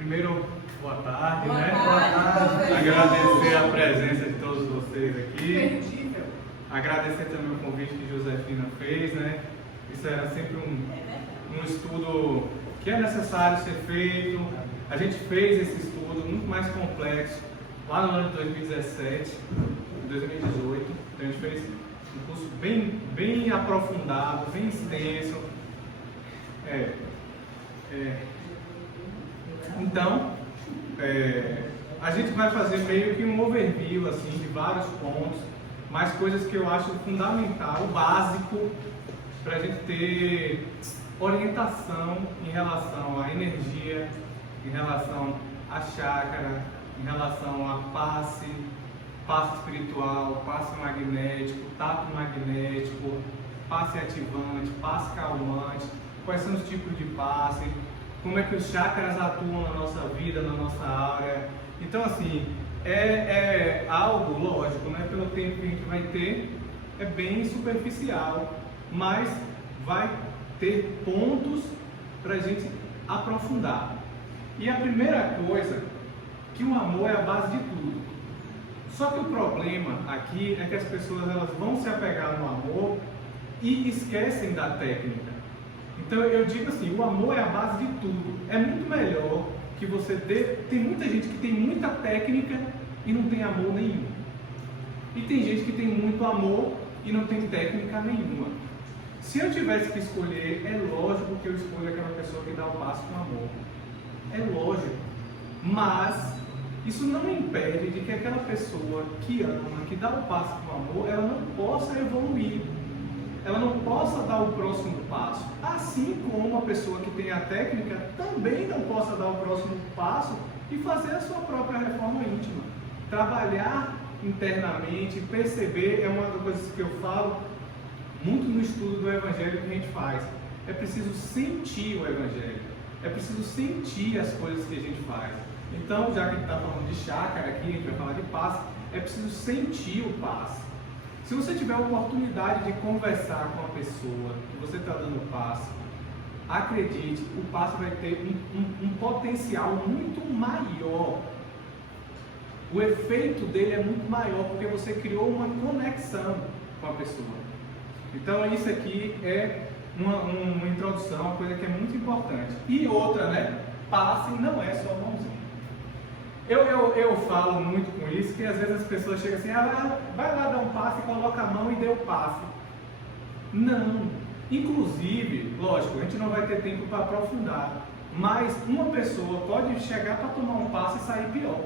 Primeiro, boa tarde, Boa né? tarde. Agradecer a presença de todos vocês aqui. Imperdível. Agradecer também o convite que Josefina fez, né? Isso era sempre um estudo que é necessário ser feito. A gente fez esse estudo muito mais complexo lá no ano de 2017, 2018. Então a gente fez um curso bem aprofundado, bem extenso. Então, a gente vai fazer meio que um overview assim, de vários pontos, mas coisas que eu acho fundamental, básico, para a gente ter orientação em relação à energia, em relação à chácara, em relação a passe espiritual, passe magnético, tato magnético, passe ativante, passe calmante, quais são os tipos de passe, como é que os chakras atuam na nossa vida, na nossa área. Então, assim, é algo, lógico, né, pelo tempo que a gente vai ter, é bem superficial, mas vai ter pontos para a gente aprofundar. E a primeira coisa, que o amor é a base de tudo. Só que o problema aqui é que as pessoas elas vão se apegar no amor e esquecem da técnica. Então eu digo assim, o amor é a base de tudo. É muito melhor que você dê... Tem muita gente que tem muita técnica e não tem amor nenhum. E tem gente que tem muito amor e não tem técnica nenhuma. Se eu tivesse que escolher, é lógico que eu escolho aquela pessoa que dá o passo com amor. É lógico. Mas isso não impede de que aquela pessoa que ama, que dá o passo com amor, ela não possa evoluir. Ela não possa dar o próximo passo. Assim como a pessoa que tem a técnica também não possa dar o próximo passo e fazer a sua própria reforma íntima. Trabalhar internamente, perceber, é uma das coisas que eu falo muito no estudo do Evangelho que a gente faz. É preciso sentir o Evangelho. É preciso sentir as coisas que a gente faz. Então, já que a gente está falando de chácara aqui, a gente vai falar de passe, é preciso sentir o passe. Se você tiver a oportunidade de conversar com a pessoa que você está dando passe, acredite, o passe vai ter um potencial muito maior. O efeito dele é muito maior porque você criou uma conexão com a pessoa. Então isso aqui é uma introdução, uma coisa que é muito importante. E outra, né? Passe não é só mãozinha. Eu falo muito com isso, que às vezes as pessoas chegam assim, vai lá dar um passe, coloca a mão e dê o passe. Não. Inclusive, lógico, a gente não vai ter tempo para aprofundar, mas uma pessoa pode chegar para tomar um passe e sair pior.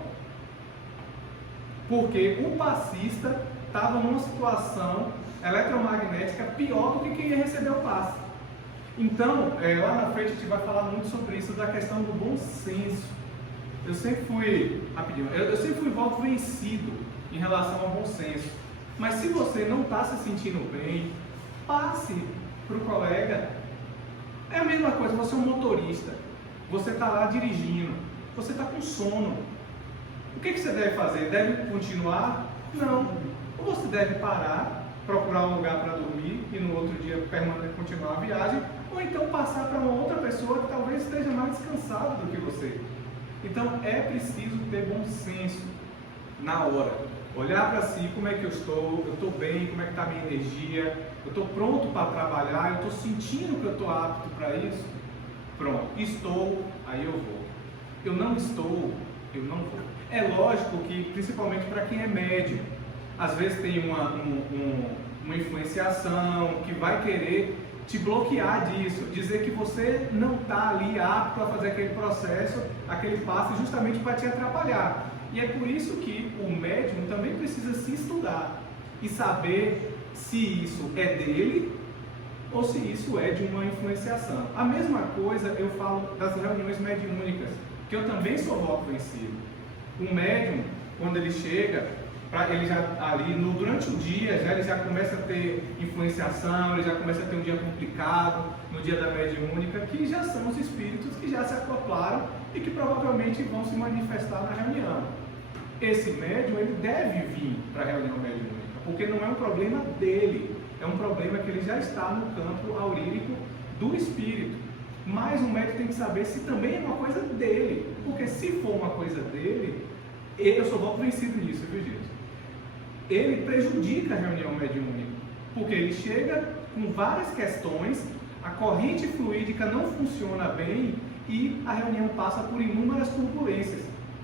Porque o passista estava numa situação eletromagnética pior do que quem ia receber o passe. Então, lá na frente a gente vai falar muito sobre isso, da questão do bom senso. Eu sempre fui voto vencido em relação ao bom senso. Mas se você não está se sentindo bem, passe para o colega. É a mesma coisa, você é um motorista, você está lá dirigindo, você está com sono. O que você deve fazer? Deve continuar? Não. Ou você deve parar, procurar um lugar para dormir e no outro dia continuar a viagem, ou então passar para uma outra pessoa que talvez esteja mais descansada do que você. Então é preciso ter bom senso na hora. Olhar para si, como é que eu estou bem, como é que está a minha energia, eu estou pronto para trabalhar, eu estou sentindo que eu estou apto para isso. Pronto, estou, aí eu vou. Eu não estou, eu não vou. É lógico que, principalmente para quem é médium, às vezes tem uma influenciação que vai querer te bloquear disso, dizer que você não está ali apto a fazer aquele processo, aquele passo, justamente para te atrapalhar. E é por isso que o médium também precisa se estudar e saber se isso é dele ou se isso é de uma influenciação. A mesma coisa eu falo das reuniões mediúnicas, que eu também sou voto vencido. O médium, quando ele chega, ele já ali durante o dia ele já começa a ter influenciação, ele já começa a ter um dia complicado no dia da mediúnica, que já são os espíritos que já se acoplaram e que provavelmente vão se manifestar na reunião. Esse médium ele deve vir para a reunião mediúnica, porque não é um problema dele, é um problema que ele já está no campo aurílico do espírito. Mas o médium tem que saber se também é uma coisa dele, porque se for uma coisa dele, eu sou voto vencido nisso, viu, gente? Ele prejudica a reunião mediúnica, porque ele chega com várias questões, a corrente fluídica não funciona bem e a reunião passa por inúmeras turbulências,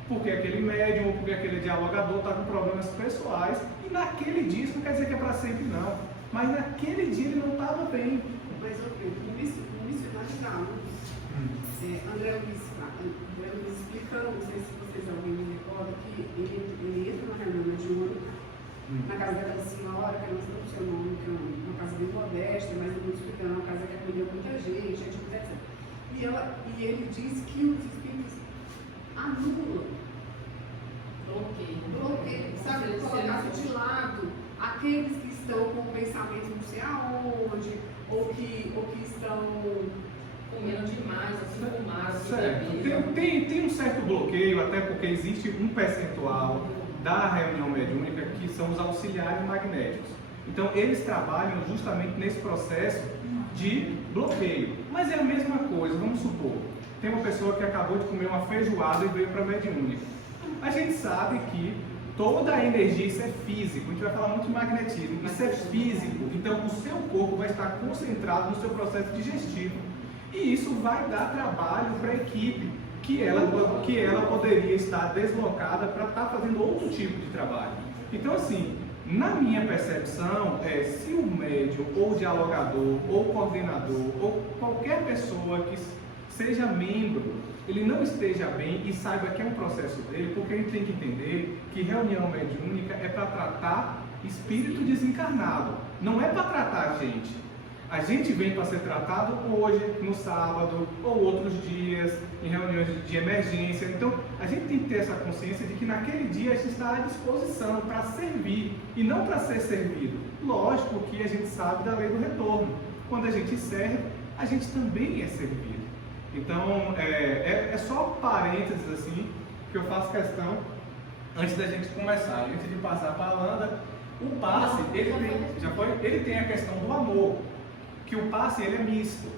porque aquele médium ou porque aquele dialogador está com problemas pessoais e naquele dia, isso não quer dizer que é para sempre não, mas naquele dia ele não estava bem. Mas no missionário da luz, André Luiz explicando, não sei se vocês alguém me recorda, que ele entra na reunião mediúnica, na casa daquela senhora, que nós não sei o nome, que é uma casa bem modesta, mas eu vou explicando, uma casa que acolheu muita gente, etc. E ele diz que os espíritos anulam, bloqueiam, sabe? Colocar de lado aqueles que estão com o pensamento não sei aonde, ou que estão comendo demais, assim, fumaram. Certo. Tem um certo bloqueio, até porque existe um percentual da reunião mediúnica que são os auxiliares magnéticos. Então, eles trabalham justamente nesse processo de bloqueio. Mas é a mesma coisa, vamos supor, tem uma pessoa que acabou de comer uma feijoada e veio para a mediúnica. A gente sabe que toda a energia, isso é físico, a gente vai falar muito de magnetismo, isso é físico, então o seu corpo vai estar concentrado no seu processo digestivo. E isso vai dar trabalho para a equipe, que ela poderia estar deslocada para estar fazendo outro tipo de trabalho. Então, assim, na minha percepção, se o médium, ou dialogador, ou coordenador, ou qualquer pessoa que seja membro, ele não esteja bem e saiba que é um processo dele, porque a gente tem que entender que reunião mediúnica é para tratar espírito desencarnado, não é para tratar a gente. A gente vem para ser tratado hoje, no sábado, ou outros dias, em reuniões de emergência. Então, a gente tem que ter essa consciência de que naquele dia a gente está à disposição para servir e não para ser servido. Lógico que a gente sabe da lei do retorno. Quando a gente serve, a gente também é servido. Então, é só parênteses assim que eu faço questão antes da gente começar. Antes de passar para a Alanda, o passe, ele tem a questão do amor. Que o passe ele é misto.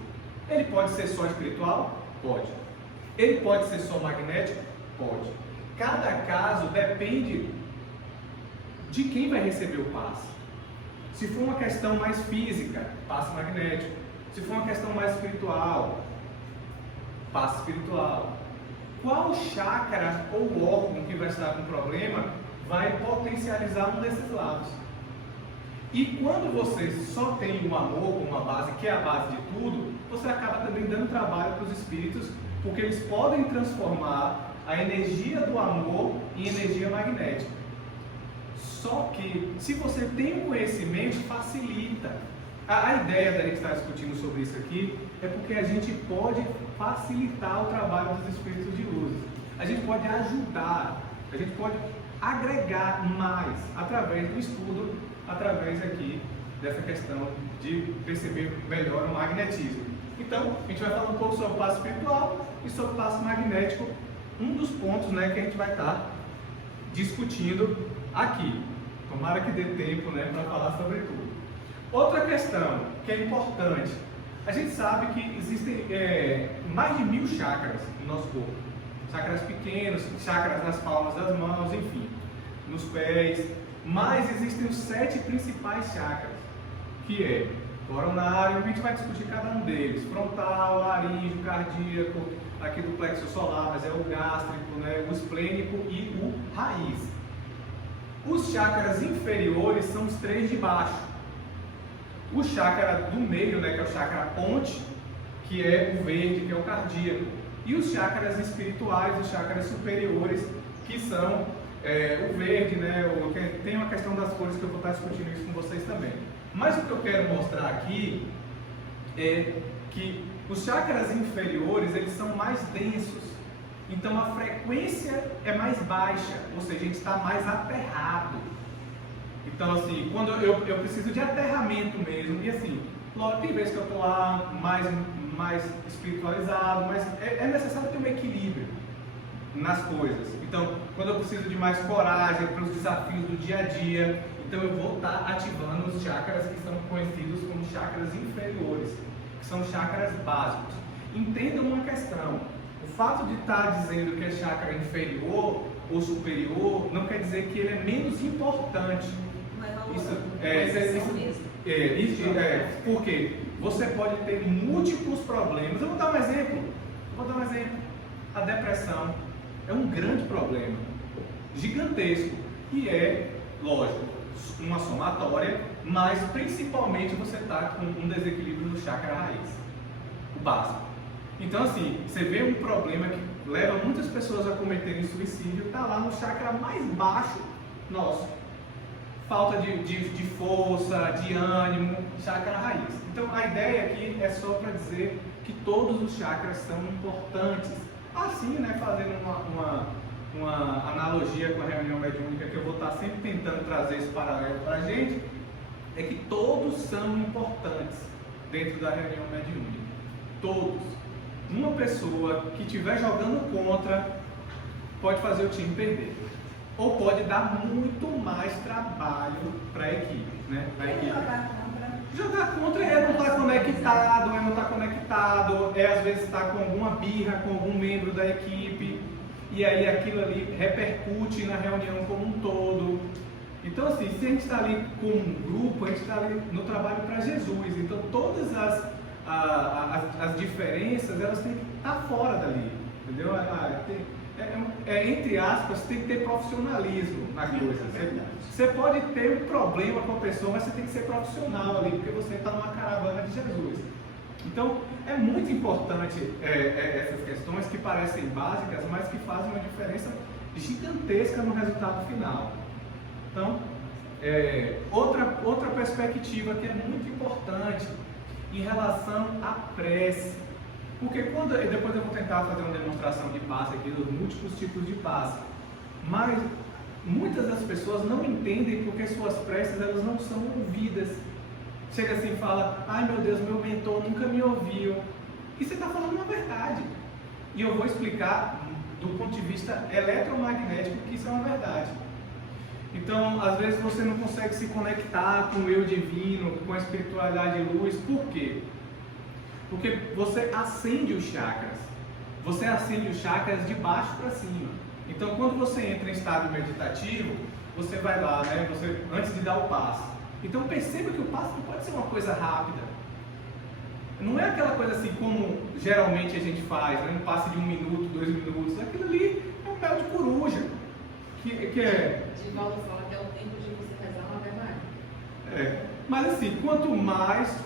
Ele pode ser só espiritual? Pode. Ele pode ser só magnético? Pode. Cada caso depende de quem vai receber o passe. Se for uma questão mais física, passe magnético. Se for uma questão mais espiritual, passe espiritual. Qual chakra ou órgão que vai estar com problema vai potencializar um desses lados? E quando você só tem o amor como uma base, que é a base de tudo, você acaba também dando trabalho para os espíritos, porque eles podem transformar a energia do amor em energia magnética. Só que, se você tem um conhecimento, facilita. A ideia da gente estar discutindo sobre isso aqui é porque a gente pode facilitar o trabalho dos espíritos de luz. A gente pode ajudar, a gente pode agregar mais através do estudo, através aqui dessa questão de perceber melhor o magnetismo. Então, a gente vai falar um pouco sobre o passe espiritual e sobre o passe magnético, um dos pontos, né, que a gente vai estar discutindo aqui. Tomara que dê tempo, né, para falar sobre tudo. Outra questão que é importante, a gente sabe que existem mais de 1000 chakras no nosso corpo. Chakras pequenos, chakras nas palmas das mãos, enfim, nos pés. Mas existem os 7 principais chakras, que é coronário, a gente vai discutir cada um deles, frontal, laríngeo, cardíaco, aqui do plexo solar, mas é o gástrico, né, o esplênico e o raiz. Os chakras inferiores são os 3 de baixo. O chakra do meio, né, que é o chakra ponte, que é o verde, que é o cardíaco. E os chakras espirituais, os chakras superiores, que são o verde, né, tem uma questão das cores que eu vou estar discutindo isso com vocês também. Mas o que eu quero mostrar aqui é que os chakras inferiores, eles são mais densos. Então a frequência é mais baixa, ou seja, a gente está mais aterrado. Então assim, quando eu preciso de aterramento mesmo, e assim, tem vezes que eu estou lá mais espiritualizado, mas é necessário ter um equilíbrio nas coisas. Então, quando eu preciso de mais coragem para os desafios do dia a dia, então eu vou estar ativando os chakras que são conhecidos como chakras inferiores, que são chakras básicos. Entendam uma questão, O fato de estar dizendo que é chakra inferior ou superior não quer dizer que ele é menos importante. Porque você pode ter múltiplos problemas. Eu vou dar um exemplo. A depressão é um grande problema, gigantesco, e lógico, uma somatória, mas principalmente você está com um desequilíbrio no chakra raiz, o básico. Então assim, você vê um problema que leva muitas pessoas a cometerem suicídio, está lá no chakra mais baixo nosso. Falta de força, de ânimo, chakra raiz. Então a ideia aqui é só para dizer que todos os chakras são importantes. Assim, né, fazendo uma analogia com a reunião mediúnica, que eu vou estar sempre tentando trazer esse paralelo para a gente, é que todos são importantes dentro da reunião mediúnica. Todos. Uma pessoa que estiver jogando contra pode fazer o time perder. Ou pode dar muito mais trabalho para a equipe, né? Jogar contra é não estar conectado, às vezes estar com alguma birra com algum membro da equipe, e aí aquilo ali repercute na reunião como um todo. Então assim, se a gente está ali como um grupo, a gente está ali no trabalho para Jesus, então todas as diferenças, elas têm que estar fora dali, entendeu? Entre aspas, tem que ter profissionalismo na coisa. Você pode ter um problema com a pessoa, mas você tem que ser profissional ali, porque você está numa caravana de Jesus. Então, é muito importante essas questões que parecem básicas, mas que fazem uma diferença gigantesca no resultado final. Então, outra perspectiva que é muito importante em relação à prece. Porque depois eu vou tentar fazer uma demonstração de passe aqui, dos múltiplos tipos de passe. Mas muitas das pessoas não entendem porque suas preces elas não são ouvidas. Chega assim e fala, ai meu Deus, meu mentor nunca me ouviu. E você está falando uma verdade. E eu vou explicar do ponto de vista eletromagnético que isso é uma verdade. Então, às vezes você não consegue se conectar com o eu divino, com a espiritualidade de luz. Por quê? Porque você acende os chakras. Você acende os chakras de baixo para cima. Então, quando você entra em estado meditativo, você vai lá, né? Antes de dar o passo. Então, perceba que o passo não pode ser uma coisa rápida. Não é aquela coisa assim como geralmente a gente faz, né? Um passe de 1 minuto, 2 minutos. Aquilo ali é um mel de coruja. Divaldo fala que é o tempo de você rezar uma verdade. Mas assim, quanto mais...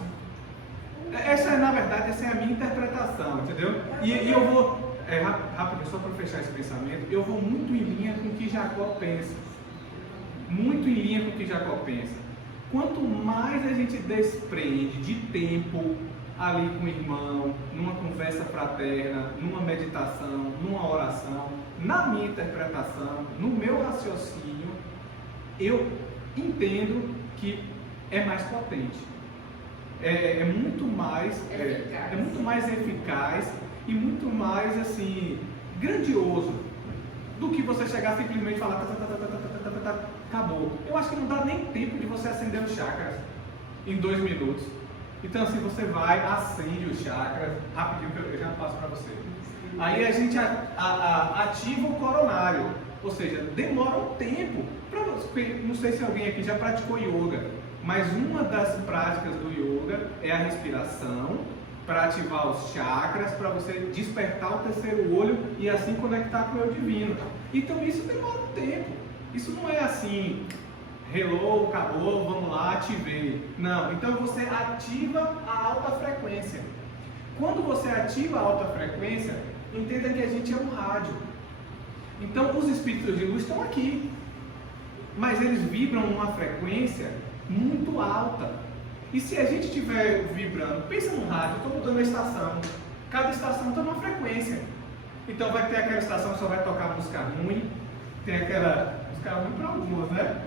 Essa é a minha interpretação, entendeu? E eu vou, rápido, só para fechar esse pensamento, eu vou muito em linha com o que Jacó pensa. Muito em linha com o que Jacó pensa. Quanto mais a gente desprende de tempo ali com o irmão, numa conversa fraterna, numa meditação, numa oração, na minha interpretação, no meu raciocínio, eu entendo que é mais potente. É muito mais eficaz e muito mais assim grandioso do que você chegar simplesmente e falar acabou. Eu acho que não dá nem tempo de você acender os chakras em 2 minutos. Então assim, você vai, acende os chakras rapidinho, que eu já passo para você. Aí a gente ativa o coronário, ou seja, demora um tempo. Não sei se alguém aqui já praticou yoga. Mas uma das práticas do yoga é a respiração para ativar os chakras, para você despertar o terceiro olho e assim conectar com o eu divino. Então isso demora um tempo. Isso não é assim, hello, acabou, vamos lá, ativei. Não, então você ativa a alta frequência. Quando você ativa a alta frequência, entenda que a gente é um rádio. Então os espíritos de luz estão aqui, mas eles vibram numa frequência muito alta. E se a gente estiver vibrando, pensa no rádio, estou mudando a estação. Cada estação está numa frequência. Então vai ter aquela estação que só vai tocar música ruim, tem aquela música ruim para alguns, né?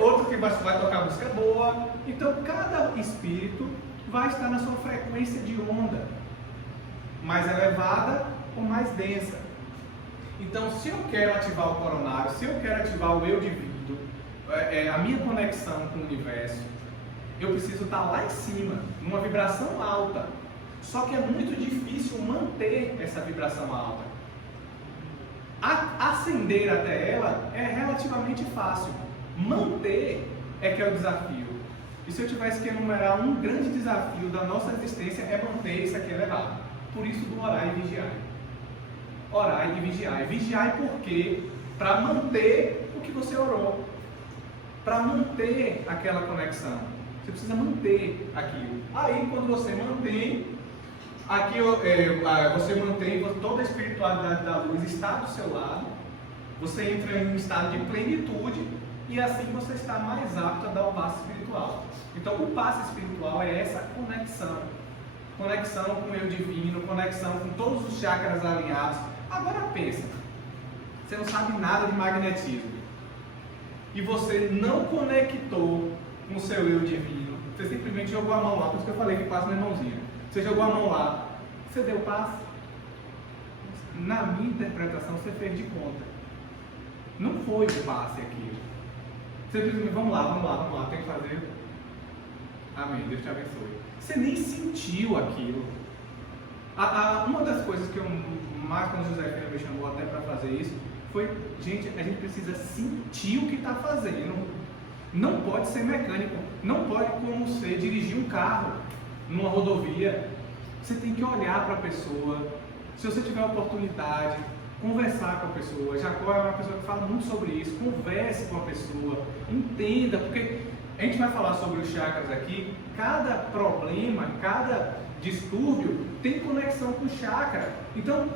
Outro que vai tocar música boa. Então cada espírito vai estar na sua frequência de onda, mais elevada ou mais densa. Então se eu quero ativar o coronário, se eu quero ativar o eu divino, a minha conexão com o universo, eu preciso estar lá em cima, numa vibração alta. Só que é muito difícil manter essa vibração alta. Ascender até ela é relativamente fácil. Manter é que é o desafio. E se eu tivesse que enumerar um grande desafio da nossa existência é manter isso aqui elevado. Por isso do orar e vigiar. Orar e vigiar. Vigiar por quê? Para manter o que você orou. Para manter aquela conexão. Você precisa manter aquilo. Aí quando você mantém, aqui você mantém, toda a espiritualidade da luz está do seu lado. Você entra em um estado de plenitude e assim você está mais apto a dar o passo espiritual. Então o passo espiritual é essa conexão. Conexão com o eu divino, conexão com todos os chakras alinhados. Agora pensa, você não sabe nada de magnetismo e você não conectou com o seu eu divino, você simplesmente jogou a mão lá, por isso que eu falei que passa na mãozinha. Você jogou a mão lá, você deu passo? Na minha interpretação você fez de conta. Não foi o passe aquilo. Você simplesmente, vamos lá, tem que fazer. Amém, Deus te abençoe. Você nem sentiu aquilo. Uma das coisas que mais quando José Ferreira me chamou até para fazer isso, foi, gente, a gente precisa sentir o que está fazendo. Não pode ser mecânico, não pode como ser dirigir um carro numa rodovia. Você tem que olhar para a pessoa. Se você tiver a oportunidade, conversar com a pessoa. Jacó é uma pessoa que fala muito sobre isso. Converse com a pessoa, entenda, porque a gente vai falar sobre os chakras aqui. Cada problema, cada distúrbio tem conexão com o chakra. Então,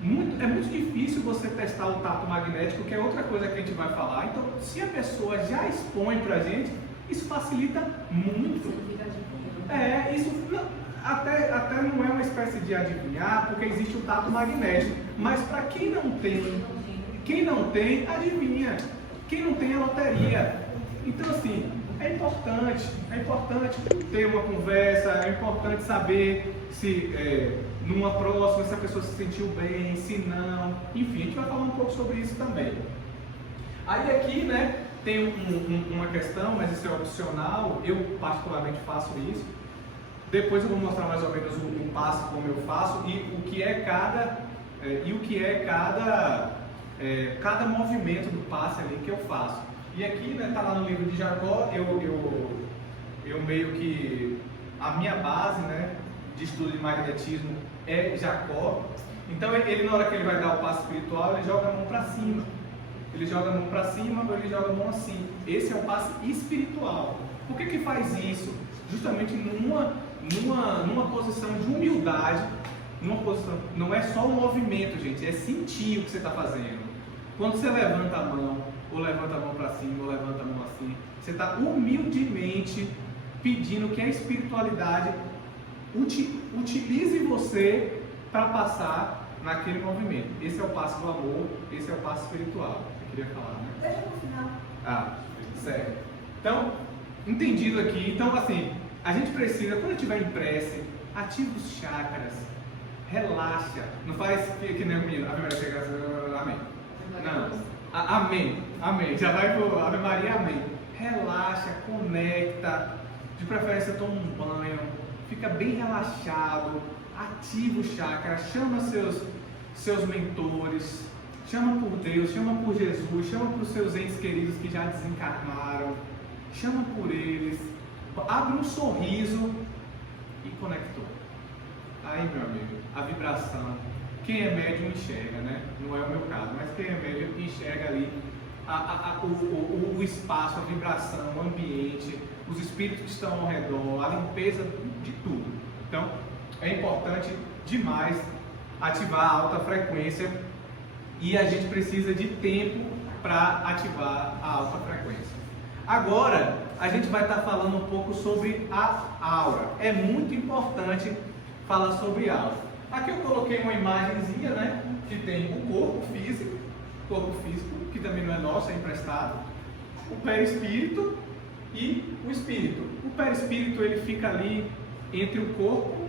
é muito difícil você testar o tato magnético, que é outra coisa que a gente vai falar. Então, se a pessoa já expõe pra gente, isso facilita muito. Isso até não é uma espécie de adivinhar, porque existe o tato magnético. Mas para quem não tem, adivinha. Quem não tem é loteria. Então, assim, é importante ter uma conversa, é importante saber se numa próxima, se a pessoa se sentiu bem, se não, enfim, a gente vai falar um pouco sobre isso também. Aí aqui, né, tem uma questão, mas isso é opcional, eu particularmente faço isso. Depois eu vou mostrar mais ou menos o passo como eu faço e o que é cada movimento do passe ali que eu faço. E aqui, né, tá lá no livro de Jacó, eu meio que, a minha base, né, de estudo de magnetismo é Jacó. Então ele, na hora que ele vai dar o passo espiritual, ele joga a mão para cima. Ele joga a mão para cima ou ele joga a mão assim. Esse é o passo espiritual. Por que faz isso? Justamente numa posição de humildade, não é só o movimento, gente, é sentir o que você está fazendo. Quando você levanta a mão, ou levanta a mão para cima, ou levanta a mão assim, você está humildemente pedindo que a espiritualidade utilize você para passar naquele movimento. Esse é o passo do amor, esse é o passo espiritual. Eu queria falar, né? Deixa no final. Certo. Então, entendido aqui. Então, assim, a gente precisa, quando tiver em prece, ativa os chakras, relaxa. Não faz que nem o menino, Ave Maria, chega, amém. Não, amém. Já vai pro Ave Maria, amém. Relaxa, conecta, de preferência toma um banho, fica bem relaxado, ativa o chakra, chama seus mentores, chama por Deus, chama por Jesus, chama por seus entes queridos que já desencarnaram, chama por eles, abre um sorriso e conectou. Aí, meu amigo, a vibração, quem é médium enxerga, né? Não é o meu caso, mas quem é médium enxerga ali o espaço, a vibração, o ambiente, os espíritos que estão ao redor, a limpeza de tudo. Então, é importante demais ativar a alta frequência e a gente precisa de tempo para ativar a alta frequência. Agora, a gente vai estar falando um pouco sobre a aura. É muito importante falar sobre aura. Aqui eu coloquei uma imagenzinha, né, que tem o corpo físico, que também não é nosso, é emprestado, o perispírito e o espírito. O perispírito ele fica ali entre o corpo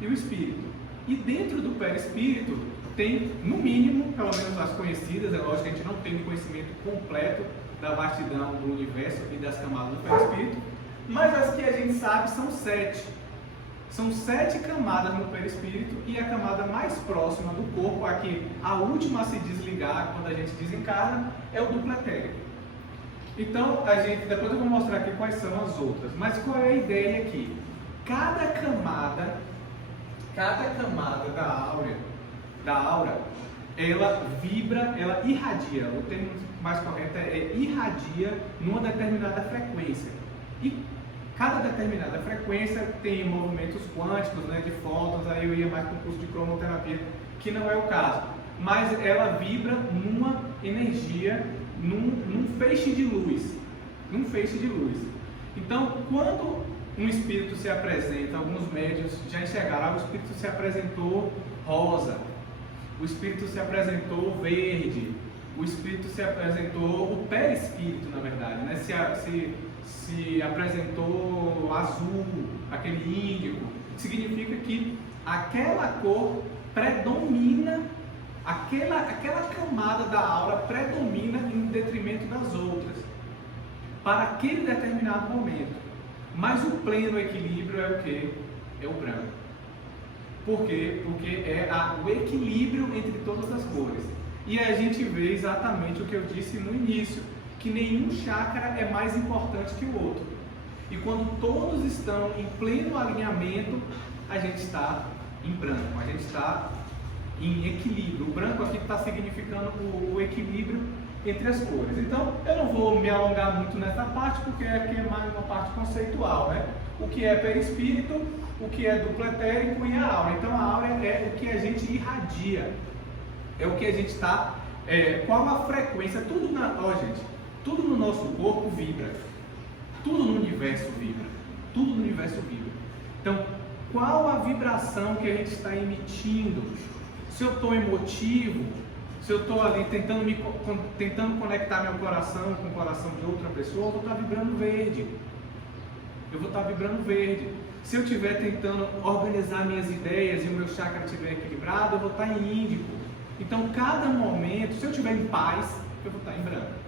e o espírito. E dentro do perispírito tem, no mínimo, pelo menos as conhecidas, é lógico que a gente não tem um conhecimento completo da vastidão do universo e das camadas do perispírito, mas as que a gente sabe são 7. São 7 camadas no perispírito e a camada mais próxima do corpo, aqui a última a se desligar quando a gente desencarna, é o duplo etérico. Então, depois eu vou mostrar aqui quais são as outras, mas qual é a ideia aqui? Cada camada da aura, ela vibra, ela irradia, o termo mais correto é irradia numa determinada frequência. E cada determinada frequência tem movimentos quânticos, né, de fótons, aí eu ia mais para o curso de cromoterapia, que não é o caso. Mas ela vibra numa energia, num feixe de luz. Então, quando um espírito se apresenta, alguns médiuns já enxergaram, o espírito se apresentou rosa, o espírito se apresentou verde, o espírito se apresentou, o perispírito, na verdade, né? Se apresentou azul, aquele índigo, significa que aquela cor predomina, aquela camada da aura predomina em detrimento das outras, para aquele determinado momento. Mas o pleno equilíbrio é o quê? É o branco. Por quê? Porque é o equilíbrio entre todas as cores. E a gente vê exatamente o que eu disse no início, que nenhum chakra é mais importante que o outro. E quando todos estão em pleno alinhamento, a gente está em branco, a gente está em equilíbrio. O branco aqui está significando o equilíbrio entre as cores. Então, eu não vou me alongar muito nessa parte, porque aqui é mais uma parte conceitual, né? O que é perispírito, o que é duplo etérico e a aura. Então, a aura é o que a gente irradia, é o que a gente está, qual a frequência, tudo no nosso corpo vibra, tudo no universo vibra, Então, qual a vibração que a gente está emitindo? Se eu estou emotivo, se eu estou ali tentando conectar meu coração com o coração de outra pessoa, eu vou estar vibrando verde. Se eu estiver tentando organizar minhas ideias e o meu chakra estiver equilibrado, eu vou estar em índico. Então, cada momento, se eu estiver em paz, eu vou estar em branco.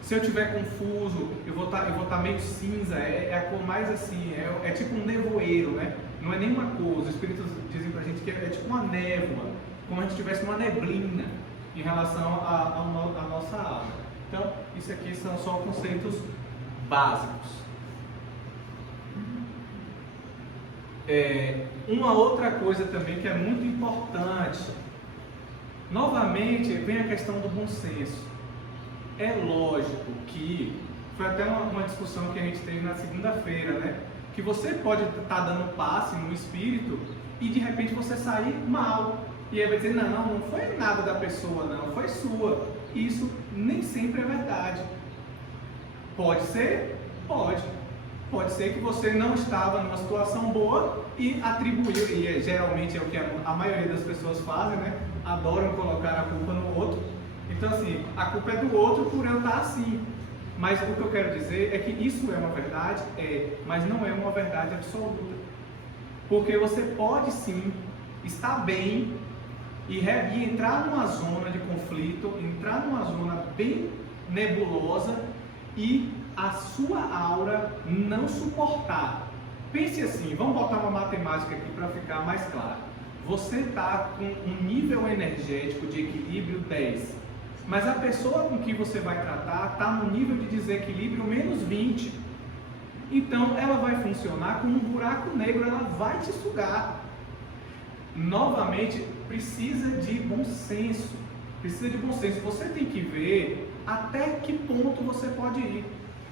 Se eu estiver confuso, eu vou estar meio cinza, é a cor mais assim, é tipo um nevoeiro, né? Não é nenhuma cor, os espíritos dizem pra gente que é tipo uma névoa, como a gente tivesse uma neblina em relação à nossa aura. Então, isso aqui são só conceitos básicos. Uma outra coisa também que é muito importante, novamente, vem a questão do bom senso. É lógico que, foi até uma discussão que a gente teve na segunda-feira, né? Que você pode estar dando passe no espírito e de repente você sair mal. E aí vai dizer, não foi nada da pessoa, não, foi sua. Isso nem sempre é verdade. Pode ser? Pode. Pode ser que você não estava numa situação boa e atribuiu, e geralmente é o que a maioria das pessoas fazem, né? Adoram colocar a culpa no outro. Então assim, a culpa é do outro por eu estar assim. Mas o que eu quero dizer é que isso é uma verdade, mas não é uma verdade absoluta. Porque você pode sim estar bem e entrar numa zona de conflito, entrar numa zona bem nebulosa e a sua aura não suportar. Pense assim, vamos botar uma matemática aqui para ficar mais claro. Você está com um nível energético de equilíbrio 10, mas a pessoa com que você vai tratar está no nível de desequilíbrio menos 20. Então ela vai funcionar como um buraco negro, ela vai te sugar. Novamente, precisa de bom senso. Você tem que ver até que ponto você pode ir.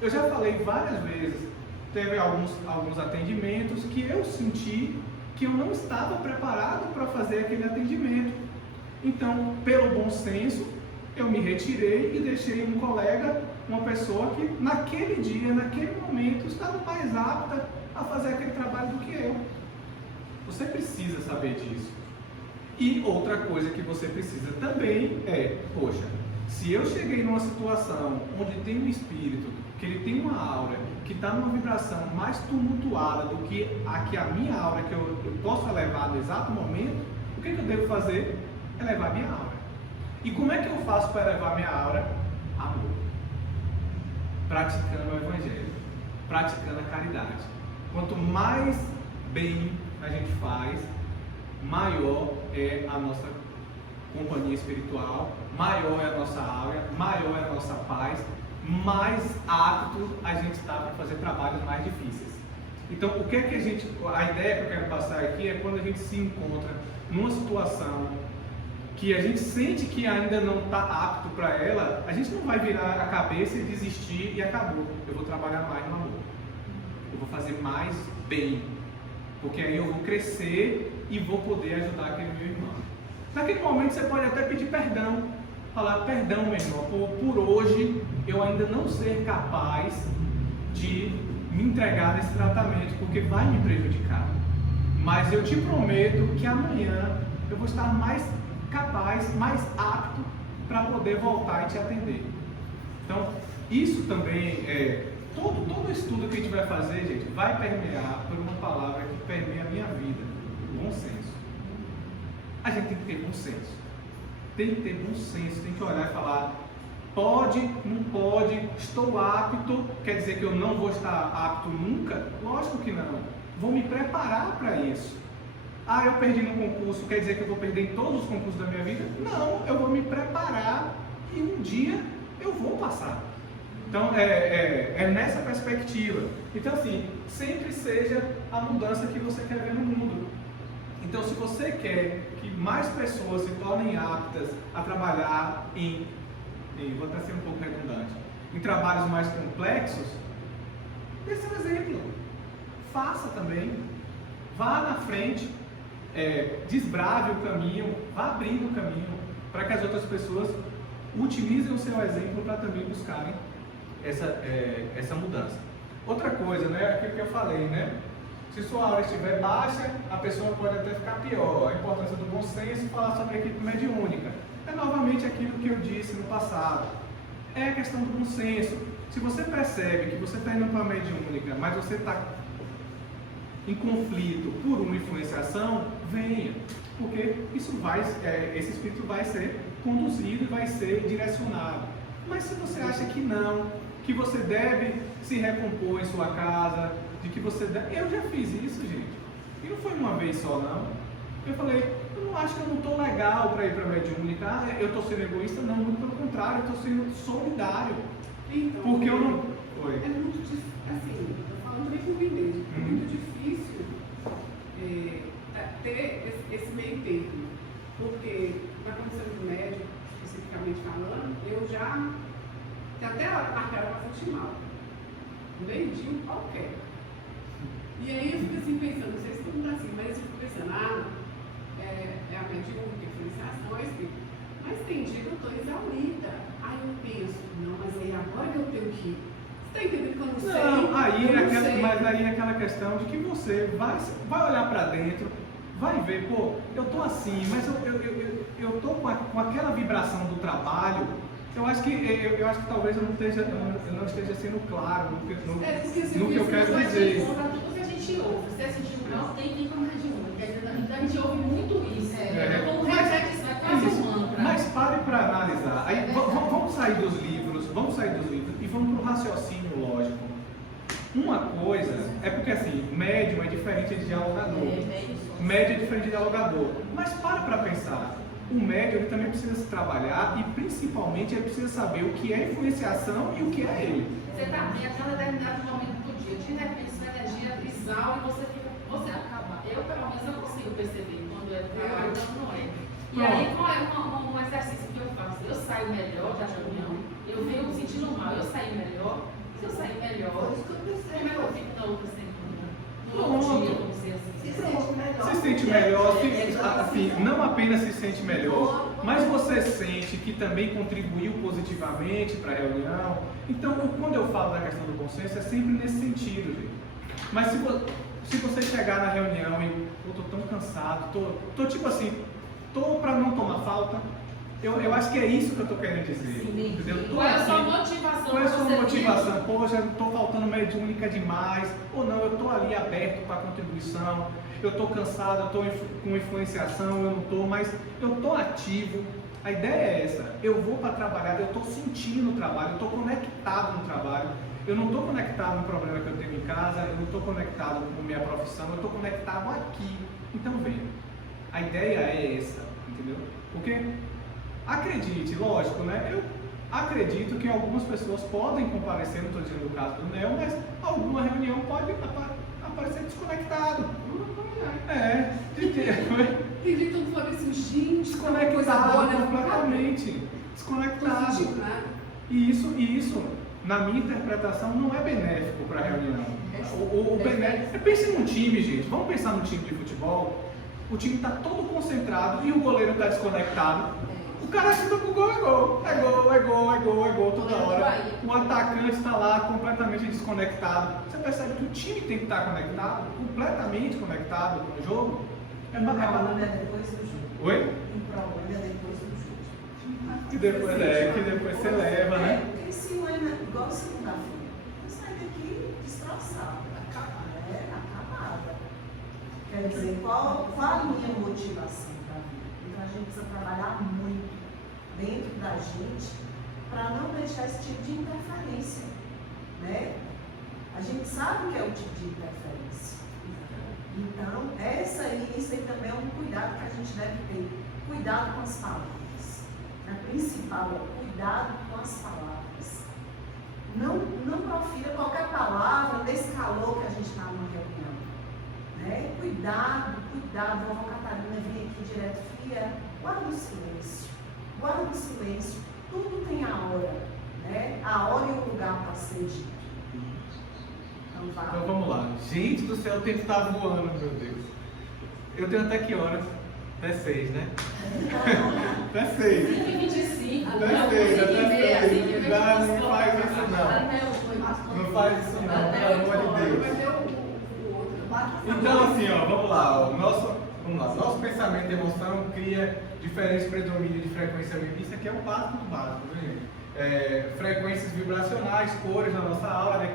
Eu já falei várias vezes, teve alguns atendimentos que eu senti que eu não estava preparado para fazer aquele atendimento. Então, pelo bom senso, eu me retirei e deixei um colega, uma pessoa que naquele dia, naquele momento, estava mais apta a fazer aquele trabalho do que eu. Você precisa saber disso. E outra coisa que você precisa também poxa, se eu cheguei numa situação onde tem um espírito, que ele tem uma aura, que está numa vibração mais tumultuada do que a minha aura, que eu posso elevar no exato momento, o que eu devo fazer? Elevar minha aura. E como é que eu faço para elevar minha aura? Amor. Praticando o Evangelho, praticando a caridade. Quanto mais bem a gente faz, maior é a nossa companhia espiritual, maior é a nossa áurea, maior é a nossa paz, mais apto a gente está para fazer trabalhos mais difíceis. Então, a ideia que eu quero passar aqui é quando a gente se encontra numa situação que a gente sente que ainda não está apto para ela, a gente não vai virar a cabeça e desistir e acabou. Eu vou trabalhar mais no amor. Eu vou fazer mais bem. Porque aí eu vou crescer e vou poder ajudar aquele meu irmão. Naquele momento você pode até pedir perdão. Falar, perdão meu irmão, por hoje eu ainda não ser capaz de me entregar nesse tratamento, porque vai me prejudicar. Mas eu te prometo que amanhã eu vou estar mais capaz, mais apto para poder voltar e te atender. Então, isso também todo estudo que a gente vai fazer, gente, vai permear por uma palavra que permeia a minha vida: bom senso. A gente tem que ter bom senso. Tem que ter bom senso, tem que olhar e falar: pode, não pode, estou apto, quer dizer que eu não vou estar apto nunca? Lógico que não. Vou me preparar para isso. Ah, eu perdi no concurso, quer dizer que eu vou perder em todos os concursos da minha vida? Não, eu vou me preparar e um dia eu vou passar. Então, é nessa perspectiva. Então, assim, sempre seja a mudança que você quer ver no mundo. Então, se você quer que mais pessoas se tornem aptas a trabalhar vou até ser um pouco redundante, em trabalhos mais complexos, esse é um exemplo. Faça também. Vá na frente, desbrave o caminho, vá abrindo o caminho para que as outras pessoas utilizem o seu exemplo para também buscarem essa mudança. Outra coisa, né, aquilo que eu falei, né? Se sua aura estiver baixa, a pessoa pode até ficar pior. A importância do bom senso, falar sobre a equipe mediúnica. É novamente aquilo que eu disse no passado. É a questão do bom senso. Se você percebe que você está indo para a mediúnica, mas você está em conflito por uma influenciação, venha. Porque esse espírito vai ser conduzido e vai ser direcionado. Mas se você acha que não, que você deve se recompor em sua casa, de que você deve... Eu já fiz isso, gente. E não foi uma vez só, não. Eu falei, eu não acho que eu não estou legal para ir para a mediúnica. Eu estou sendo egoísta? Não, muito pelo contrário, eu estou sendo solidário. Então, porque eu não... Oi. É muito difícil, assim, eu falo também com mim mesmo, é muito difícil ter esse meio termo. Porque na condição de médico, especificamente falando, eu já tenho até marcado para mal. Um meio-dia qualquer. E aí eu fico assim pensando, não sei se todo mundo assim, mas eu fico pensando, é a mediúnica, a influenciação, é espírito. Mas tem dia que eu estou exaurida. Aí eu penso, não, mas aí agora que eu tenho que ir. Você está entendendo que eu não sei? Não, mas aí é aquela questão de que você vai olhar para dentro, vai ver, pô, eu estou assim, mas eu estou com aquela vibração do trabalho. Eu acho que talvez eu não esteja sendo claro no que eu quero dizer. Tudo que a gente ouve, se você sentir mal, tem que ir para a mediúnica. A gente ouve muito isso. Como repete isso, vai quase um mantra. Mas pare para analisar. Aí, vamos sair dos livros e vamos para o raciocínio lógico. Uma coisa é porque assim, médium é diferente de dialogador. Médium é diferente de dialogador. Mas para pensar. O médium ele também precisa se trabalhar e principalmente ele precisa saber o que é influenciação e o que é ele. Você está bem até um determinado momento do dia, de repente sua energia exaure e você acaba. Eu pelo menos eu consigo perceber quando é trabalho, quando não é. E aí qual é um exercício que eu faço? Eu saio melhor da reunião, eu venho me sentindo mal, eu saio melhor. Se eu sair melhor, como é que eu fico na outra semana? No outro dia, vamos dizer assim. Se sente melhor, assim, não apenas se sente melhor, mas você sente que também contribuiu positivamente para a reunião. Então, quando eu falo da questão do bom senso, é sempre nesse sentido, gente. Mas se você chegar na reunião e eu tô tão cansado, tô tipo assim, tô para não tomar falta, eu acho que é isso que eu tô querendo dizer. Sim, entendeu? Qual é a sua motivação? Qual é a sua motivação? Poxa, eu tô faltando mediúnica demais, ou não, eu tô ali aberto para contribuição, eu tô cansado, eu tô com influenciação, eu não tô, mas eu tô ativo, A ideia é essa. Eu vou para trabalhar, eu estou sentindo o trabalho, eu estou conectado no trabalho. Eu não estou conectado no problema que eu tenho em casa, eu não estou conectado com minha profissão, eu estou conectado aqui. Então venha. A ideia é essa, entendeu? Porque, acredite, lógico, né? Eu acredito que algumas pessoas podem comparecer, não estou dizendo o caso do Neo, mas alguma reunião pode aparecer desconectado. Tem gente que fala assim, gente, Desconectado completamente. Desconectado. Positivo, E isso, na minha interpretação, não é benéfico para a reunião. O benéfico. Pense num time, gente. Vamos pensar num time de futebol. O time está todo concentrado e o goleiro está desconectado. O cara chuta pro gol, é gol. É gol toda hora. O atacante está lá completamente desconectado. Você percebe que o time tem que estar conectado, completamente conectado com o jogo. O problema é depois do jogo. Oi? O problema é depois do jogo. Que depois você leva, né? Porque se não é igual segunda-feira, você sai daqui destroçado, acabada. Quer dizer, qual a minha motivação para a vida? Então a gente precisa trabalhar muito dentro da gente para não deixar esse tipo de interferência, né? A gente sabe o que é o tipo de interferência. Então, isso aí também é um cuidado que a gente deve ter. Cuidado com as palavras. A principal é cuidado com as palavras. Não profira qualquer palavra desse calor que a gente está numa reunião. Né? Cuidado. Vovó Catarina vem aqui direto, filha, guarda o silêncio. Tudo tem a hora. Né? A hora e o lugar para ser dito. Então vamos lá. Gente do céu, o tempo está voando, meu Deus. Eu tenho até que horas? Até 6, né? Até 6. 5h25. Até 6. Não faz isso não. Não faz isso não, pelo amor de Deus. Então assim, ó, vamos lá. Nosso pensamento e emoção cria diferentes predomínios de frequência vivista, que é o básico do básico, né, gente? Frequências vibracionais, cores na nossa aura, né?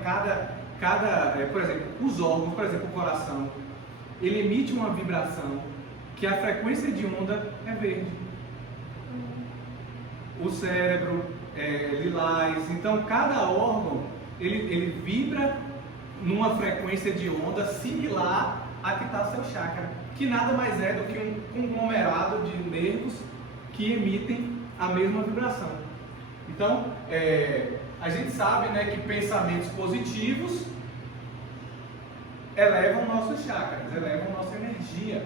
Por exemplo, os órgãos, por exemplo, o coração, ele emite uma vibração que a frequência de onda é verde. O cérebro é lilás. Então, cada órgão, ele vibra numa frequência de onda similar a que está seu chakra, que nada mais é do que um conglomerado de nervos que emitem a mesma vibração. Então, a gente sabe, né, que pensamentos positivos elevam nossos chakras, elevam nossa energia,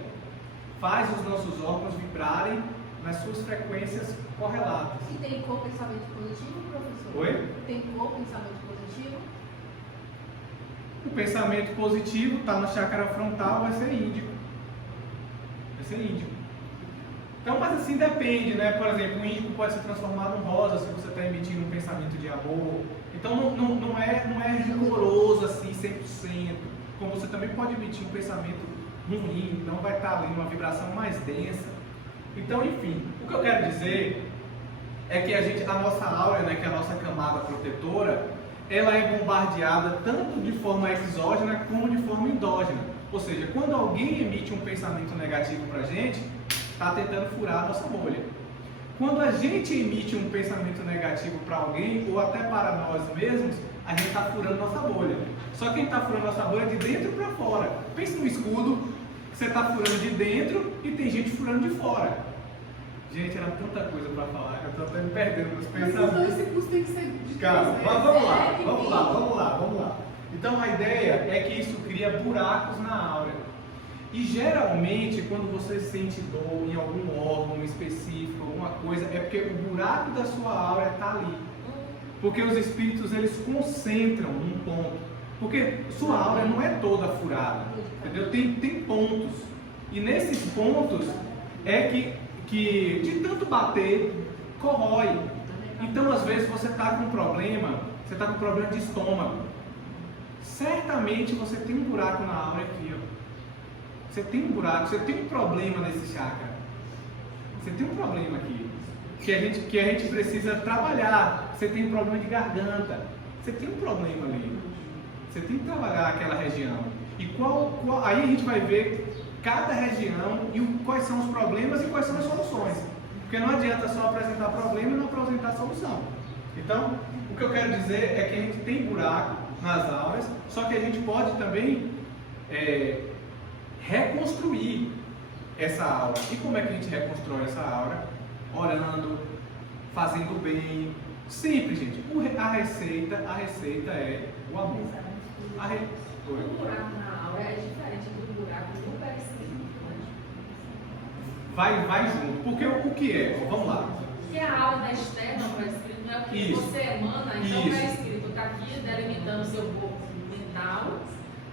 faz os nossos órgãos vibrarem nas suas frequências correlatas. E tem co-pensamento positivo, professor? Oi? Tem co-pensamento positivo? O pensamento positivo está no chakra frontal, vai ser índico. Então, mas assim depende, né? Por exemplo, o índico pode se transformar num rosa se você está emitindo um pensamento de amor. Então não é rigoroso assim 100%. Como você também pode emitir um pensamento ruim, então vai estar ali numa vibração mais densa. Então, enfim, o que eu quero dizer é que a nossa aura, né, que é a nossa camada protetora, ela é bombardeada tanto de forma exógena como de forma endógena. Ou seja, quando alguém emite um pensamento negativo para a gente, está tentando furar a nossa bolha. Quando a gente emite um pensamento negativo para alguém, ou até para nós mesmos, a gente está furando nossa bolha. Só que a gente está furando nossa bolha de dentro para fora. Pense no escudo, que você está furando de dentro e tem gente furando de fora. Gente, era tanta coisa para falar, eu estou até me perdendo nos pensamentos. Mas então esse curso tem que ser de Calma, mas vamos lá. Então a ideia é que isso cria buracos na aura. E geralmente, quando você sente dor em algum órgão específico, alguma coisa, é porque o buraco da sua aura está ali. Porque os espíritos, eles concentram num ponto. Porque sua aura não é toda furada, entendeu? Tem pontos. E nesses pontos é que de tanto bater, corrói. Então, às vezes, você está com problema de estômago. Certamente você tem um buraco na aura aqui, ó. Você tem um buraco, você tem um problema nesse chakra. Você tem um problema aqui que a gente precisa trabalhar. Você tem um problema de garganta. Você tem um problema ali. Você tem que trabalhar aquela região. E aí a gente vai ver cada região e quais são os problemas e quais são as soluções. Porque não adianta só apresentar problema e não apresentar solução. Então, o que eu quero dizer é que a gente tem buraco nas auras, só que a gente pode também reconstruir essa aura. E como é que a gente reconstrói essa aura? Orando, fazendo bem. Simples, gente. A receita é o amor. O buraco na aura é diferente do buraco no perispírito. Vai junto. Porque o que é? Vamos lá. Porque a aura da externa do perispírito não é o que Isso. você emana, então o Isso. perispírito está aqui delimitando o seu corpo mental,